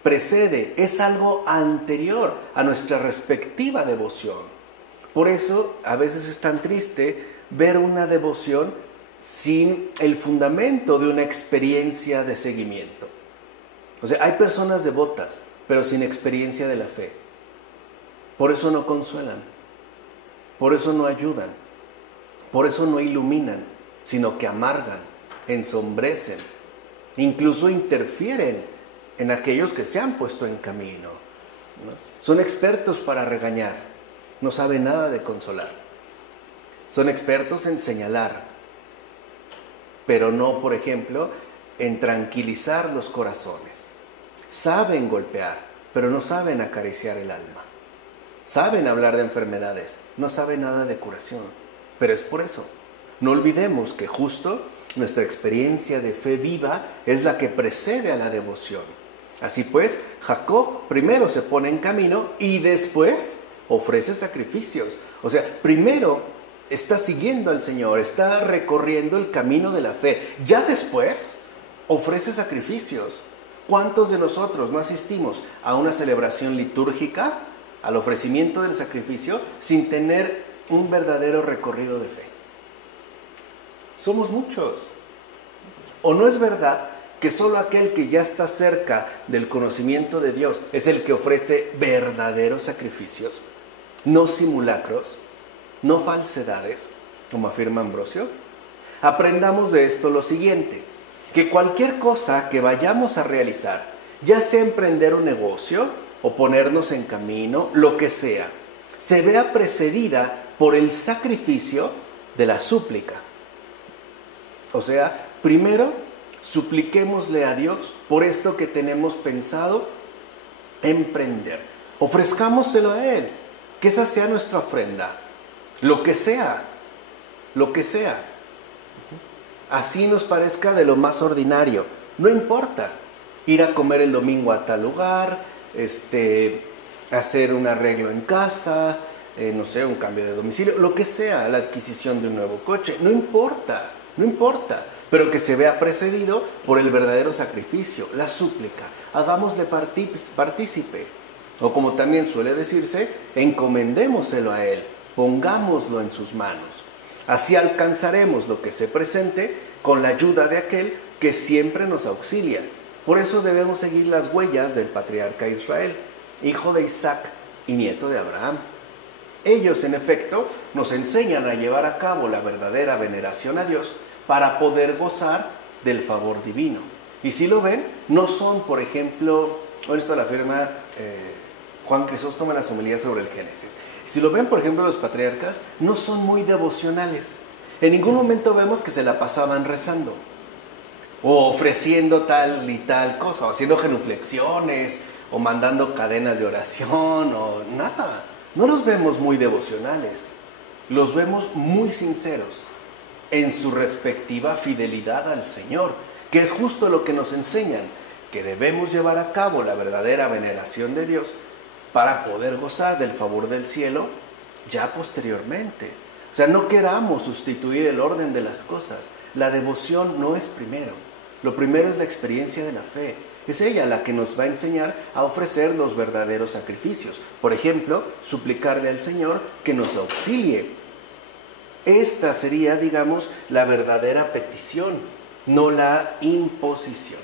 precede, es algo anterior a nuestra respectiva devoción. Por eso a veces es tan triste ver una devoción sin el fundamento de una experiencia de seguimiento. O sea, hay personas devotas, pero sin experiencia de la fe. Por eso no consuelan, por eso no ayudan, por eso no iluminan, sino que amargan, ensombrecen, incluso interfieren en aquellos que se han puesto en camino, ¿no? Son expertos para regañar, no saben nada de consolar. Son expertos en señalar, pero no, por ejemplo, en tranquilizar los corazones. Saben golpear, pero no saben acariciar el alma. Saben hablar de enfermedades, no saben nada de curación. Pero es por eso. No olvidemos que justo nuestra experiencia de fe viva es la que precede a la devoción. Así pues, Jacob primero se pone en camino y después ofrece sacrificios. O sea, primero está siguiendo al Señor, está recorriendo el camino de la fe. Ya después ofrece sacrificios. ¿Cuántos de nosotros no asistimos a una celebración litúrgica, al ofrecimiento del sacrificio, sin tener un verdadero recorrido de fe? Somos muchos. ¿O no es verdad que solo aquel que ya está cerca del conocimiento de Dios es el que ofrece verdaderos sacrificios, no simulacros, no falsedades, como afirma Ambrosio? Aprendamos de esto lo siguiente, que cualquier cosa que vayamos a realizar, ya sea emprender un negocio o ponernos en camino, lo que sea, se vea precedida por el sacrificio de la súplica. O sea, primero supliquémosle a Dios por esto que tenemos pensado emprender. Ofrezcámoselo a Él, que esa sea nuestra ofrenda, lo que sea, lo que sea. Así nos parezca de lo más ordinario, no importa. Ir a comer el domingo a tal lugar, hacer un arreglo en casa, no sé, un cambio de domicilio, lo que sea, la adquisición de un nuevo coche, no importa, pero que se vea precedido por el verdadero sacrificio, la súplica. Hagámosle partícipe, o como también suele decirse, encomendémoselo a Él, pongámoslo en sus manos. Así alcanzaremos lo que se presente con la ayuda de aquel que siempre nos auxilia. Por eso debemos seguir las huellas del patriarca Israel, hijo de Isaac y nieto de Abraham. Ellos, en efecto, nos enseñan a llevar a cabo la verdadera veneración a Dios para poder gozar del favor divino. Y si lo ven, no son, por ejemplo, esto lo afirma Juan Crisóstomo en las homilías sobre el Génesis. Si lo ven, por ejemplo, los patriarcas, no son muy devocionales. En ningún momento vemos que se la pasaban rezando. o ofreciendo tal y tal cosa, o haciendo genuflexiones, o mandando cadenas de oración, o nada. No los vemos muy devocionales, los vemos muy sinceros en su respectiva fidelidad al Señor, que es justo lo que nos enseñan, que debemos llevar a cabo la verdadera veneración de Dios para poder gozar del favor del cielo ya posteriormente. O sea, no queramos sustituir el orden de las cosas. La devoción no es primero. Lo primero es la experiencia de la fe. Es ella la que nos va a enseñar a ofrecer los verdaderos sacrificios. Por ejemplo, suplicarle al Señor que nos auxilie. Esta sería, digamos, la verdadera petición, no la imposición.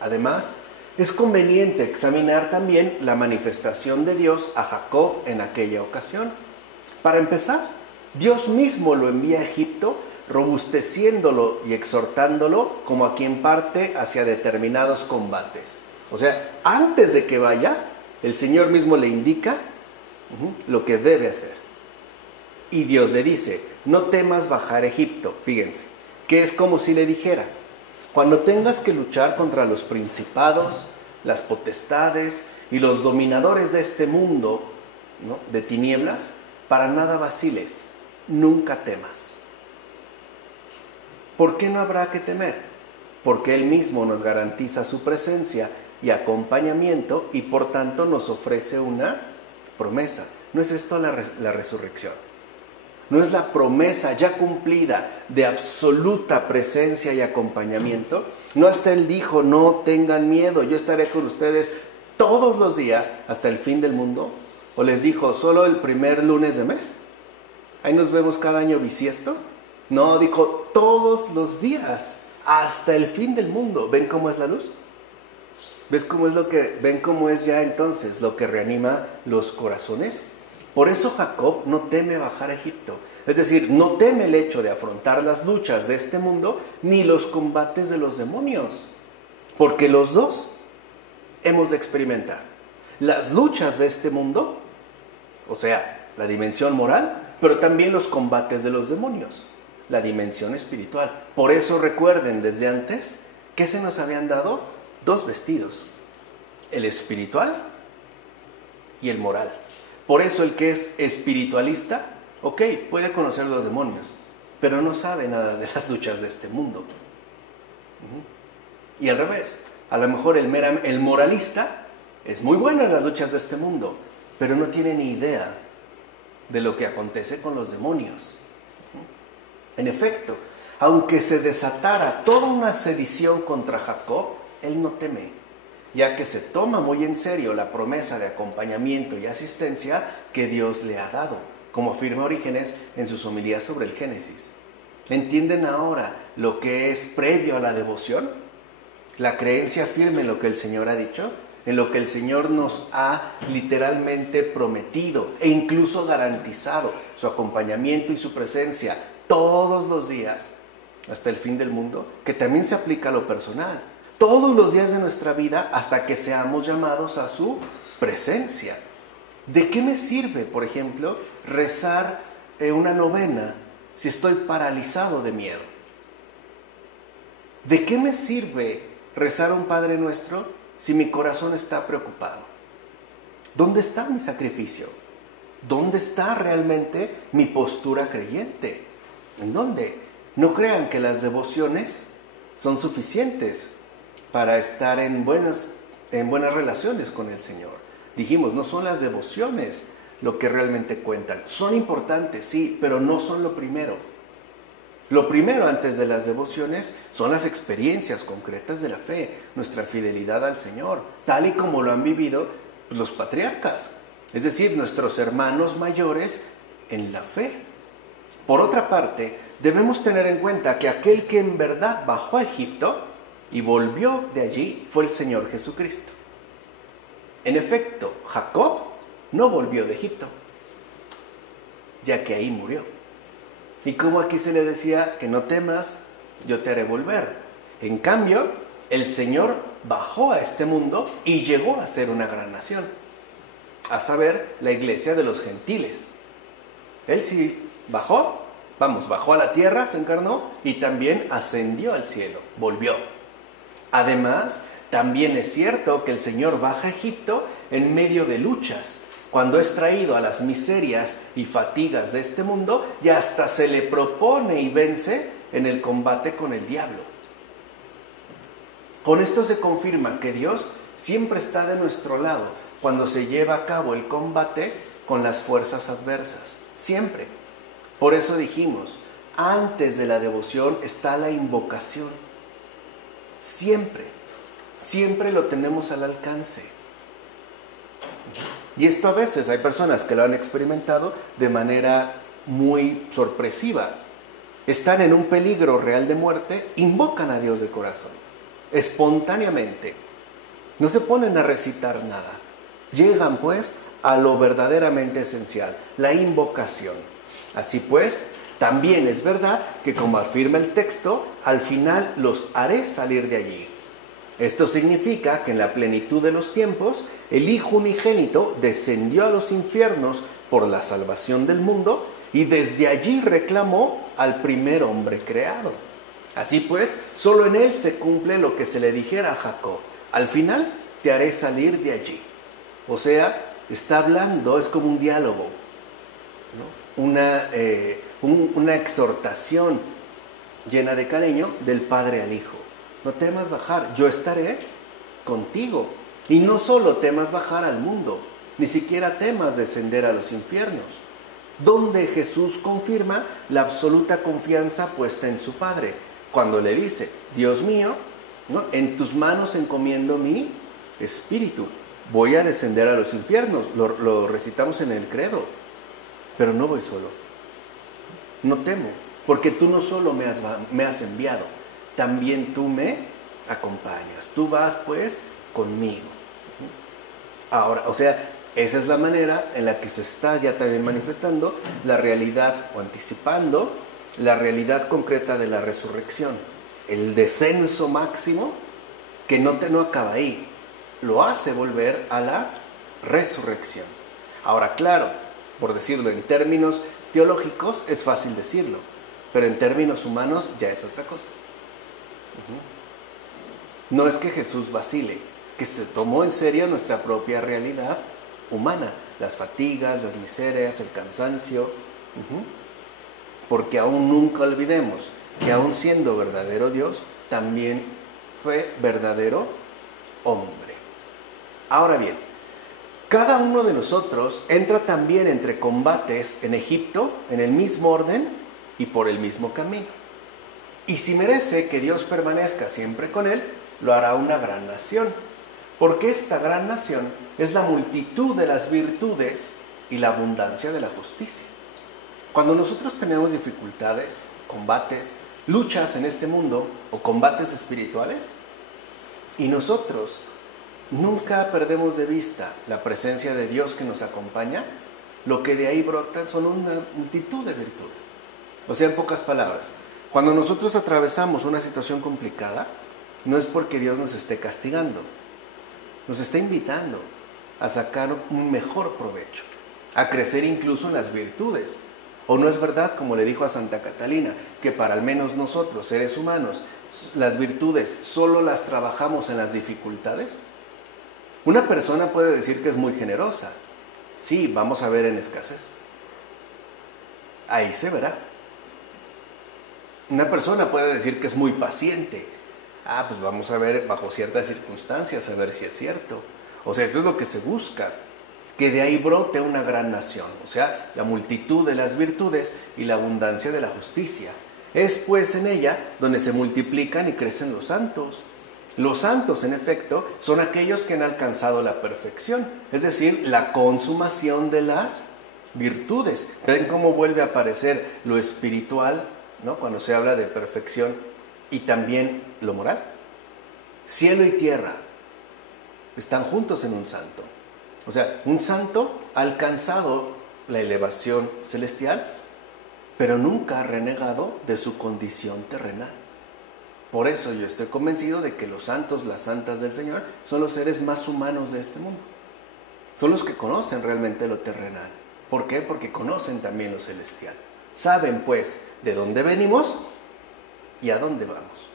Además, es conveniente examinar también la manifestación de Dios a Jacob en aquella ocasión. Para empezar, Dios mismo lo envía a Egipto, robusteciéndolo y exhortándolo como a quien parte hacia determinados combates. O sea, antes de que vaya, el Señor mismo le indica lo que debe hacer. Y Dios le dice, no temas bajar a Egipto. Fíjense, que es como si le dijera, cuando tengas que luchar contra los principados, las potestades y los dominadores de este mundo, ¿no?, de tinieblas, para nada vaciles, nunca temas. ¿Por qué no habrá que temer? Porque Él mismo nos garantiza su presencia y acompañamiento y por tanto nos ofrece una promesa. ¿No es esto la resurrección? ¿No es la promesa ya cumplida de absoluta presencia y acompañamiento? ¿No hasta Él dijo, no tengan miedo, yo estaré con ustedes todos los días hasta el fin del mundo? ¿O les dijo, solo el primer lunes de mes? Ahí nos vemos cada año bisiesto. No, dijo, todos los días hasta el fin del mundo. ¿Ven cómo es la luz? ¿Ven cómo es ya entonces lo que reanima los corazones? Por eso Jacob no teme bajar a Egipto. Es decir, no teme el hecho de afrontar las luchas de este mundo ni los combates de los demonios. Porque los dos hemos de experimentar las luchas de este mundo, o sea, la dimensión moral, pero también los combates de los demonios, la dimensión espiritual. Por eso recuerden desde antes que se nos habían dado dos vestidos, el espiritual y el moral. Por eso el que es espiritualista, ok, puede conocer los demonios, pero no sabe nada de las luchas de este mundo. Y al revés, a lo mejor el moralista es muy bueno en las luchas de este mundo, pero no tiene ni idea de lo que acontece con los demonios. En efecto, aunque se desatara toda una sedición contra Jacob, él no teme, ya que se toma muy en serio la promesa de acompañamiento y asistencia que Dios le ha dado, como afirma Orígenes en sus homilías sobre el Génesis. ¿Entienden ahora lo que es previo a la devoción? La creencia firme en lo que el Señor ha dicho, en lo que el Señor nos ha literalmente prometido e incluso garantizado su acompañamiento y su presencia todos los días hasta el fin del mundo, que también se aplica a lo personal, todos los días de nuestra vida hasta que seamos llamados a su presencia. ¿De qué me sirve, por ejemplo, rezar una novena si estoy paralizado de miedo? ¿De qué me sirve rezar un Padre Nuestro si mi corazón está preocupado? ¿Dónde está mi sacrificio? ¿Dónde está realmente mi postura creyente? ¿En dónde? No crean que las devociones son suficientes para estar en buenas relaciones con el Señor. Dijimos, no son las devociones lo que realmente cuentan. Son importantes, sí, pero no son lo primero. Lo primero antes de las devociones son las experiencias concretas de la fe, nuestra fidelidad al Señor, tal y como lo han vivido los patriarcas, es decir, nuestros hermanos mayores en la fe. Por otra parte, debemos tener en cuenta que aquel que en verdad bajó a Egipto y volvió de allí fue el Señor Jesucristo. En efecto, Jacob no volvió de Egipto, ya que ahí murió. Y como aquí se le decía que no temas, yo te haré volver. En cambio, el Señor bajó a este mundo y llegó a ser una gran nación, a saber, la iglesia de los gentiles. Él sí bajó, Vamos, bajó a la tierra, se encarnó y también ascendió al cielo, volvió. Además, también es cierto que el Señor baja a Egipto en medio de luchas, cuando es traído a las miserias y fatigas de este mundo y hasta se le propone y vence en el combate con el diablo. Con esto se confirma que Dios siempre está de nuestro lado cuando se lleva a cabo el combate con las fuerzas adversas, siempre. Por eso dijimos, antes de la devoción está la invocación. Siempre, siempre lo tenemos al alcance. Y esto a veces hay personas que lo han experimentado de manera muy sorpresiva. Están en un peligro real de muerte, invocan a Dios de corazón, espontáneamente. No se ponen a recitar nada. Llegan pues a lo verdaderamente esencial, la invocación. Así pues, también es verdad que, como afirma el texto, al final los haré salir de allí. Esto significa que en la plenitud de los tiempos, el Hijo unigénito descendió a los infiernos por la salvación del mundo y desde allí reclamó al primer hombre creado. Así pues, solo en él se cumple lo que se le dijera a Jacob: al final te haré salir de allí. O sea, está hablando, es como un diálogo, ¿no? Una exhortación llena de cariño del Padre al Hijo. No temas bajar, yo estaré contigo. Y no solo temas bajar al mundo, ni siquiera temas descender a los infiernos, donde Jesús confirma la absoluta confianza puesta en su Padre, cuando le dice: Dios mío, ¿no?, en tus manos encomiendo mi espíritu. Voy a descender a los infiernos, lo recitamos en el credo, pero no voy solo. No temo, porque tú no solo me has enviado, también tú me acompañas. Tú vas pues conmigo. Ahora, o sea, esa es la manera en la que se está ya también manifestando la realidad, o anticipando la realidad concreta de la resurrección. El descenso máximo que no acaba ahí, lo hace volver a la resurrección. Ahora, claro, por decirlo en términos teológicos es fácil decirlo, pero en términos humanos ya es otra cosa. No es que Jesús vacile, es que se tomó en serio nuestra propia realidad humana, las fatigas, las miserias, el cansancio, porque aún nunca olvidemos que aún siendo verdadero Dios, también fue verdadero hombre. Ahora bien, cada uno de nosotros entra también entre combates en Egipto, en el mismo orden y por el mismo camino. Y si merece que Dios permanezca siempre con él, lo hará una gran nación. Porque esta gran nación es la multitud de las virtudes y la abundancia de la justicia. Cuando nosotros tenemos dificultades, combates, luchas en este mundo o combates espirituales, y nosotros nunca perdemos de vista la presencia de Dios que nos acompaña, lo que de ahí brota son una multitud de virtudes. O sea, en pocas palabras, cuando nosotros atravesamos una situación complicada, no es porque Dios nos esté castigando, nos está invitando a sacar un mejor provecho, a crecer incluso en las virtudes. ¿O no es verdad, como le dijo a Santa Catalina, que para al menos nosotros, seres humanos, las virtudes solo las trabajamos en las dificultades? Una persona puede decir que es muy generosa. Sí, vamos a ver en escasez. Ahí se verá. Una persona puede decir que es muy paciente. Pues vamos a ver bajo ciertas circunstancias, a ver si es cierto. O sea, esto es lo que se busca, que de ahí brote una gran nación. O sea, la multitud de las virtudes y la abundancia de la justicia. Es pues en ella donde se multiplican y crecen los santos. Los santos, en efecto, son aquellos que han alcanzado la perfección, es decir, la consumación de las virtudes. ¿Ven cómo vuelve a aparecer lo espiritual, ¿no?, cuando se habla de perfección, y también lo moral? Cielo y tierra están juntos en un santo. O sea, un santo ha alcanzado la elevación celestial, pero nunca ha renegado de su condición terrenal. Por eso yo estoy convencido de que los santos, las santas del Señor, son los seres más humanos de este mundo. Son los que conocen realmente lo terrenal. ¿Por qué? Porque conocen también lo celestial. Saben pues de dónde venimos y a dónde vamos.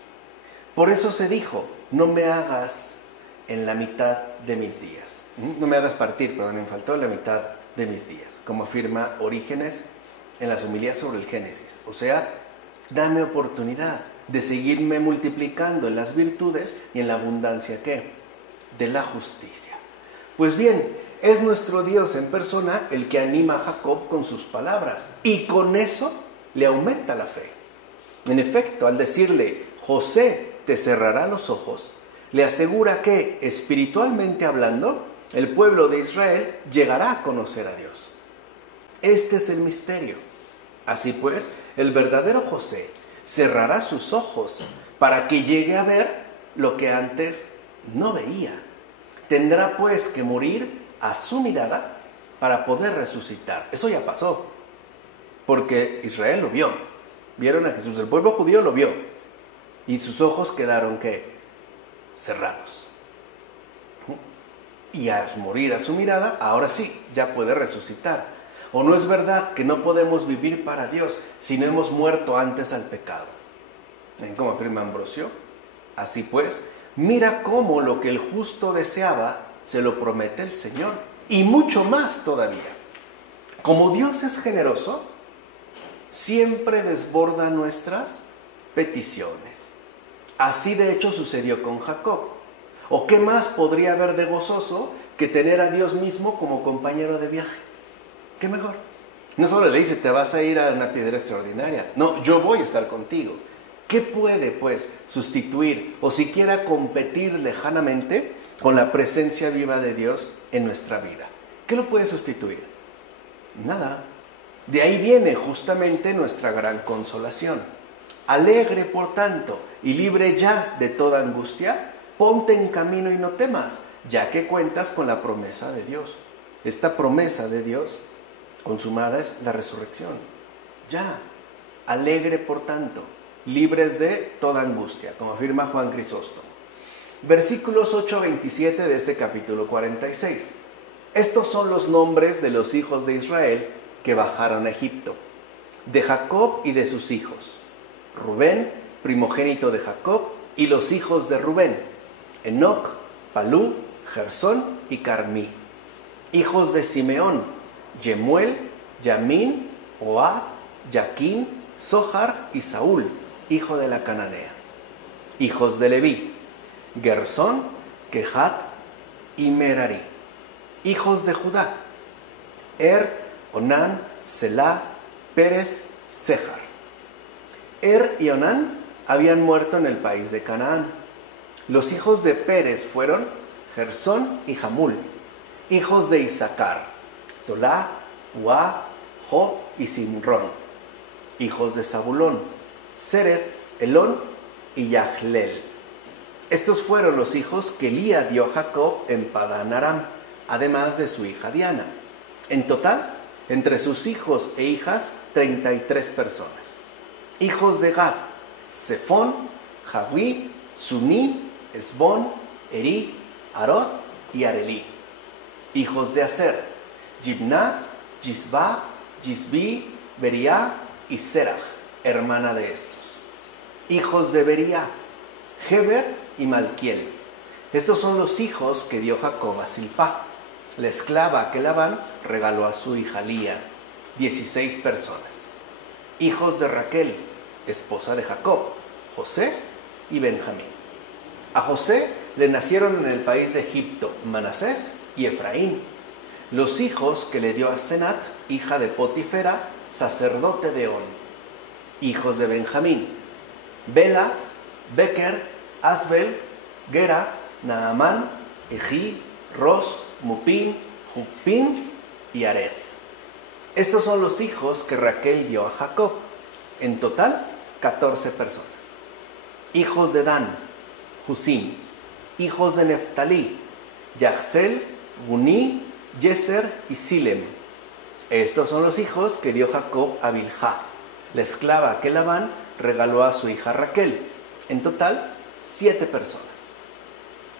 Por eso se dijo, no me hagas en la mitad de mis días. No me hagas partir, perdón, me faltó la mitad de mis días, como afirma Orígenes en las homilías sobre el Génesis. O sea, dame oportunidad de seguirme multiplicando en las virtudes y en la abundancia, ¿qué? De la justicia. Pues bien, es nuestro Dios en persona el que anima a Jacob con sus palabras y con eso le aumenta la fe. En efecto, al decirle, José te cerrará los ojos, le asegura que, espiritualmente hablando, el pueblo de Israel llegará a conocer a Dios. Este es el misterio. Así pues, el verdadero José cerrará sus ojos para que llegue a ver lo que antes no veía. Tendrá pues que morir a su mirada para poder resucitar. Eso ya pasó, porque Israel lo vio. Vieron a Jesús, el pueblo judío lo vio. Y sus ojos quedaron, ¿qué? Cerrados. Y al morir a su mirada, ahora sí, ya puede resucitar. ¿O no es verdad que no podemos vivir para Dios si no hemos muerto antes al pecado? ¿Ven cómo afirma Ambrosio? Así pues, mira cómo lo que el justo deseaba se lo promete el Señor, y mucho más todavía. Como Dios es generoso, siempre desborda nuestras peticiones. Así de hecho sucedió con Jacob. ¿O qué más podría haber de gozoso que tener a Dios mismo como compañero de viaje? ¿Qué mejor? No solo le dice, te vas a ir a una piedra extraordinaria. No, yo voy a estar contigo. ¿Qué puede, pues, sustituir o siquiera competir lejanamente con la presencia viva de Dios en nuestra vida? ¿Qué lo puede sustituir? Nada. De ahí viene justamente nuestra gran consolación. Alegre, por tanto, y libre ya de toda angustia, ponte en camino y no temas, ya que cuentas con la promesa de Dios. Esta promesa de Dios consumada es la resurrección. Ya, alegre, por tanto, libres de toda angustia, como afirma Juan Crisóstomo. Versículos 8 a 27 de este capítulo 46. Estos son los nombres de los hijos de Israel que bajaron a Egipto, de Jacob y de sus hijos. Rubén, primogénito de Jacob, y los hijos de Rubén, Enoc, Palú, Gersón y Carmí. Hijos de Simeón, Yemuel, Yamín, Ohad, Jaquín, Zohar y Saúl, hijo de la cananea. Hijos de Leví, Gersón, Kehat y Merari. Hijos de Judá, Onán, Selá, Pérez, Zéjar. Y Onán habían muerto en el país de Canaán. Los hijos de Pérez fueron Gersón y Jamul. Hijos de Isaacar, Tolá, Uá, Jo y Simrón. Hijos de Zabulón, Sered, Elón y Yahlel. Estos fueron los hijos que Lía dio a Jacob en Padán Aram, además de su hija Diana. En total, entre sus hijos e hijas, 33 personas. Hijos de Gad, Sefón, Javí, Suní, Esbón, Eri, Arod y Arelí. Hijos de Aser, Yibná, Yisba, Yisbi, Beriá y Serach, hermana de estos. Hijos de Beriá, Heber y Malquiel. Estos son los hijos que dio Jacob a Silpá, la esclava que Labán regaló a su hija Lía. 16 personas. Hijos de Raquel, esposa de Jacob, José y Benjamín. A José le nacieron en el país de Egipto Manasés y Efraín, los hijos que le dio a Senat, hija de Potifera, sacerdote de On. Hijos de Benjamín, Bela, Beker, Asbel, Gera, Naamán, Ejí, Ros, Mupín, Jupín y Ared. Estos son los hijos que Raquel dio a Jacob. En total, 14 personas. Hijos de Dan, Husim. Hijos de Neftalí, Yahzel, Guní, Yeser y Silem. Estos son los hijos que dio Jacob a Bilhá, la esclava que Labán regaló a su hija Raquel. En total, 7 personas.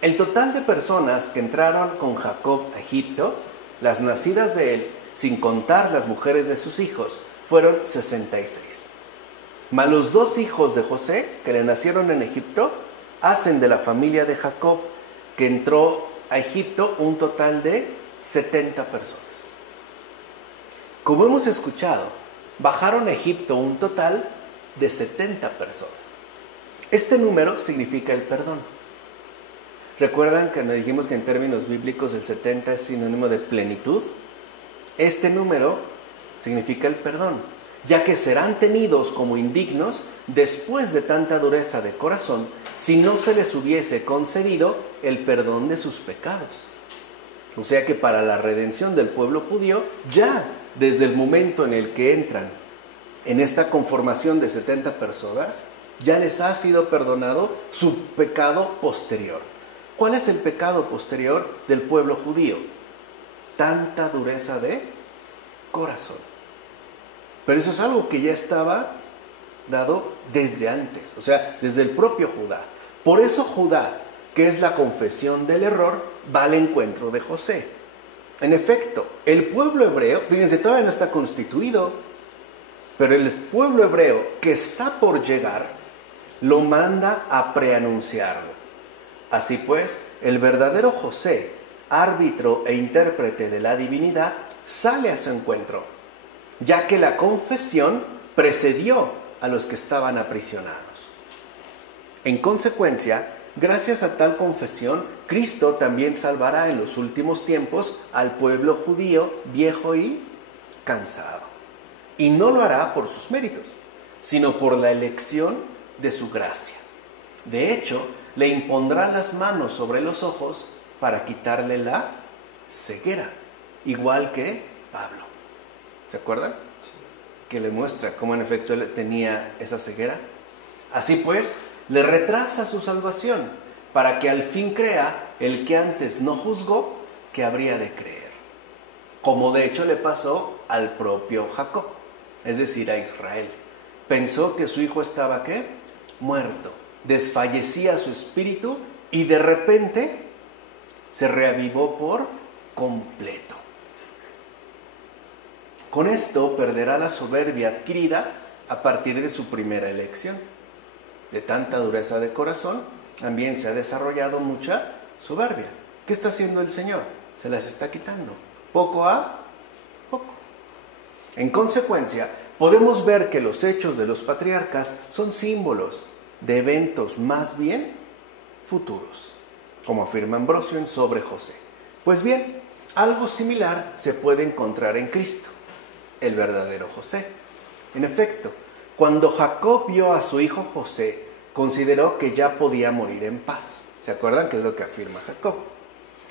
El total de personas que entraron con Jacob a Egipto, las nacidas de él, sin contar las mujeres de sus hijos, fueron 66. Mas los 2 hijos de José, que le nacieron en Egipto, hacen de la familia de Jacob, que entró a Egipto, un total de 70 personas. Como hemos escuchado, bajaron a Egipto un total de 70 personas. Este número significa el perdón. ¿Recuerdan que nos dijimos que en términos bíblicos el 70 es sinónimo de plenitud? Este número significa el perdón, ya que serán tenidos como indignos después de tanta dureza de corazón si no se les hubiese concedido el perdón de sus pecados. O sea que para la redención del pueblo judío, ya desde el momento en el que entran en esta conformación de 70 personas, ya les ha sido perdonado su pecado posterior. ¿Cuál es el pecado posterior del pueblo judío? Tanta dureza de corazón. Pero eso es algo que ya estaba dado desde antes, o sea, desde el propio Judá. Por eso Judá, que es la confesión del error, va al encuentro de José. En efecto, el pueblo hebreo, fíjense, todavía no está constituido, pero el pueblo hebreo que está por llegar lo manda a preanunciarlo. Así pues, el verdadero José, árbitro e intérprete de la divinidad, sale a su encuentro, ya que la confesión precedió a los que estaban aprisionados. En consecuencia, gracias a tal confesión, Cristo también salvará en los últimos tiempos al pueblo judío viejo y cansado. Y no lo hará por sus méritos, sino por la elección de su gracia. De hecho, le impondrá las manos sobre los ojos para quitarle la ceguera, igual que Pablo. ¿Se acuerdan? Que le muestra cómo en efecto él tenía esa ceguera. Así pues, le retrasa su salvación para que al fin crea el que antes no juzgó que habría de creer. Como de hecho le pasó al propio Jacob, es decir, a Israel. Pensó que su hijo estaba, ¿qué? Muerto. Desfallecía su espíritu y de repente se reavivó por completo. Con esto perderá la soberbia adquirida a partir de su primera elección. De tanta dureza de corazón, también se ha desarrollado mucha soberbia. ¿Qué está haciendo el Señor? Se las está quitando, poco a poco. En consecuencia, podemos ver que los hechos de los patriarcas son símbolos de eventos más bien futuros, como afirma Ambrosio en Sobre José. Pues bien, algo similar se puede encontrar en Cristo, el verdadero José. En efecto, cuando Jacob vio a su hijo José, consideró que ya podía morir en paz. ¿Se acuerdan qué es lo que afirma Jacob?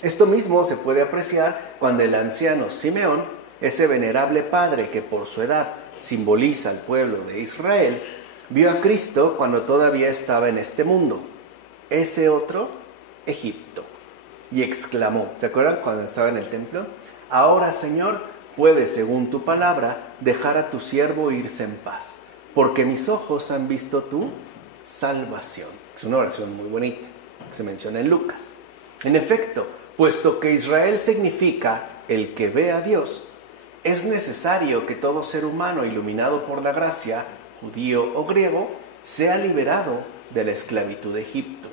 Esto mismo se puede apreciar cuando el anciano Simeón, ese venerable padre que por su edad simboliza al pueblo de Israel, vio a Cristo cuando todavía estaba en este mundo, ese otro Egipto, y exclamó, ¿se acuerdan cuando estaba en el templo? Ahora, Señor, puedes, según tu palabra, dejar a tu siervo irse en paz, porque mis ojos han visto tu salvación. Es una oración muy bonita, que se menciona en Lucas. En efecto, puesto que Israel significa el que ve a Dios, es necesario que todo ser humano iluminado por la gracia, judío o griego, sea liberado de la esclavitud de Egipto.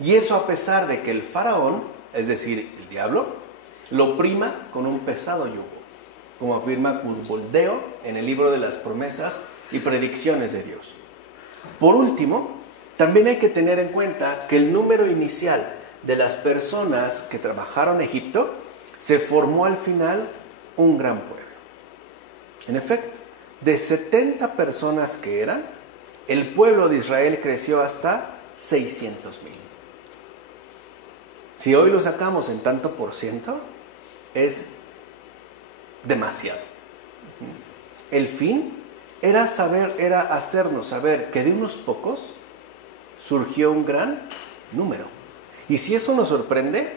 Y eso a pesar de que el faraón, es decir, el diablo, lo oprima con un pesado yugo, como afirma Cusboldeo en el libro de las promesas y predicciones de Dios. Por último, también hay que tener en cuenta que el número inicial de las personas que trabajaron en Egipto se formó al final un gran pueblo. En efecto, de 70 personas que eran, el pueblo de Israel creció hasta 600,000. Si hoy lo sacamos en tanto por ciento, es demasiado. El fin era hacernos saber que de unos pocos surgió un gran número. Y si eso nos sorprende,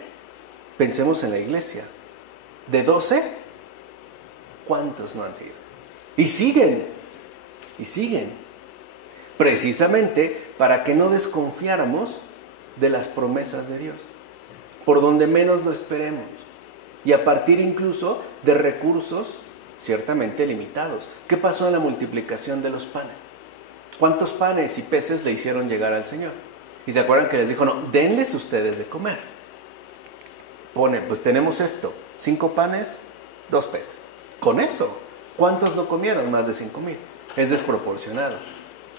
pensemos en la iglesia. De 12, ¿cuántos no han sido? Y siguen, precisamente para que no desconfiáramos de las promesas de Dios, por donde menos lo esperemos, y a partir incluso de recursos ciertamente limitados. ¿Qué pasó en la multiplicación de los panes? ¿Cuántos panes y peces le hicieron llegar al Señor? Y se acuerdan que les dijo, no, denles ustedes de comer. Pues tenemos esto, 5 panes, 2 peces. Con eso, ¿cuántos no comieron? Más de 5,000. Es desproporcionado.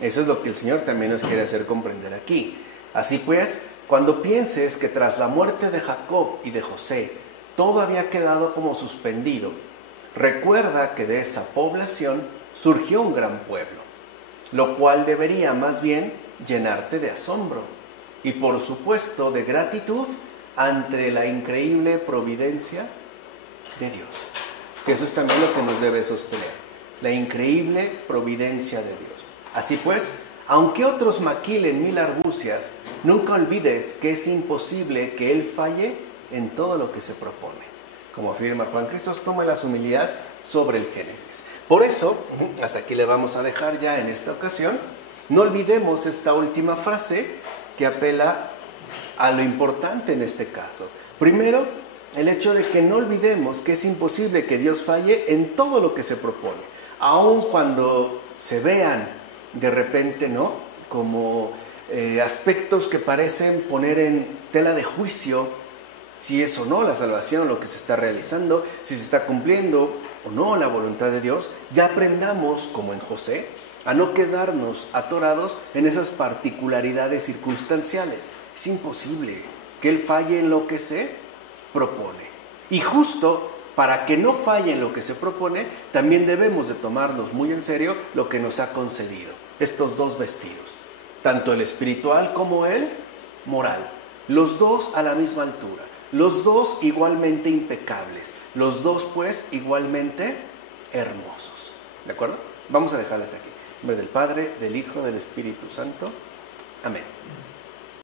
Eso es lo que el Señor también nos quiere hacer comprender aquí. Así pues, cuando pienses que tras la muerte de Jacob y de José, todo había quedado como suspendido, recuerda que de esa población surgió un gran pueblo, lo cual debería más bien llenarte de asombro y por supuesto de gratitud ante la increíble providencia de Dios. Que eso es también lo que nos debe sostener, la increíble providencia de Dios. Así pues, aunque otros maquilen 1000 argucias, nunca olvides que es imposible que Él falle en todo lo que se propone. Como afirma Juan Crisóstomo en las homilías sobre el Génesis. Por eso, hasta aquí le vamos a dejar ya en esta ocasión. No olvidemos esta última frase que apela a lo importante en este caso. Primero, el hecho de que no olvidemos que es imposible que Dios falle en todo lo que se propone. Aun cuando se vean de repente, ¿no?, como aspectos que parecen poner en tela de juicio si es o no la salvación, lo que se está realizando, si se está cumpliendo o no la voluntad de Dios, ya aprendamos, como en José, a no quedarnos atorados en esas particularidades circunstanciales. Es imposible que Él falle en lo que se propone. Y justo para que no falle en lo que se propone, también debemos de tomarnos muy en serio lo que nos ha concedido, estos 2 vestidos, tanto el espiritual como el moral, los 2 a la misma altura, los 2 igualmente impecables, los 2 pues igualmente hermosos. ¿De acuerdo? Vamos a dejarlo hasta aquí. En nombre del Padre, del Hijo, del Espíritu Santo. Amén.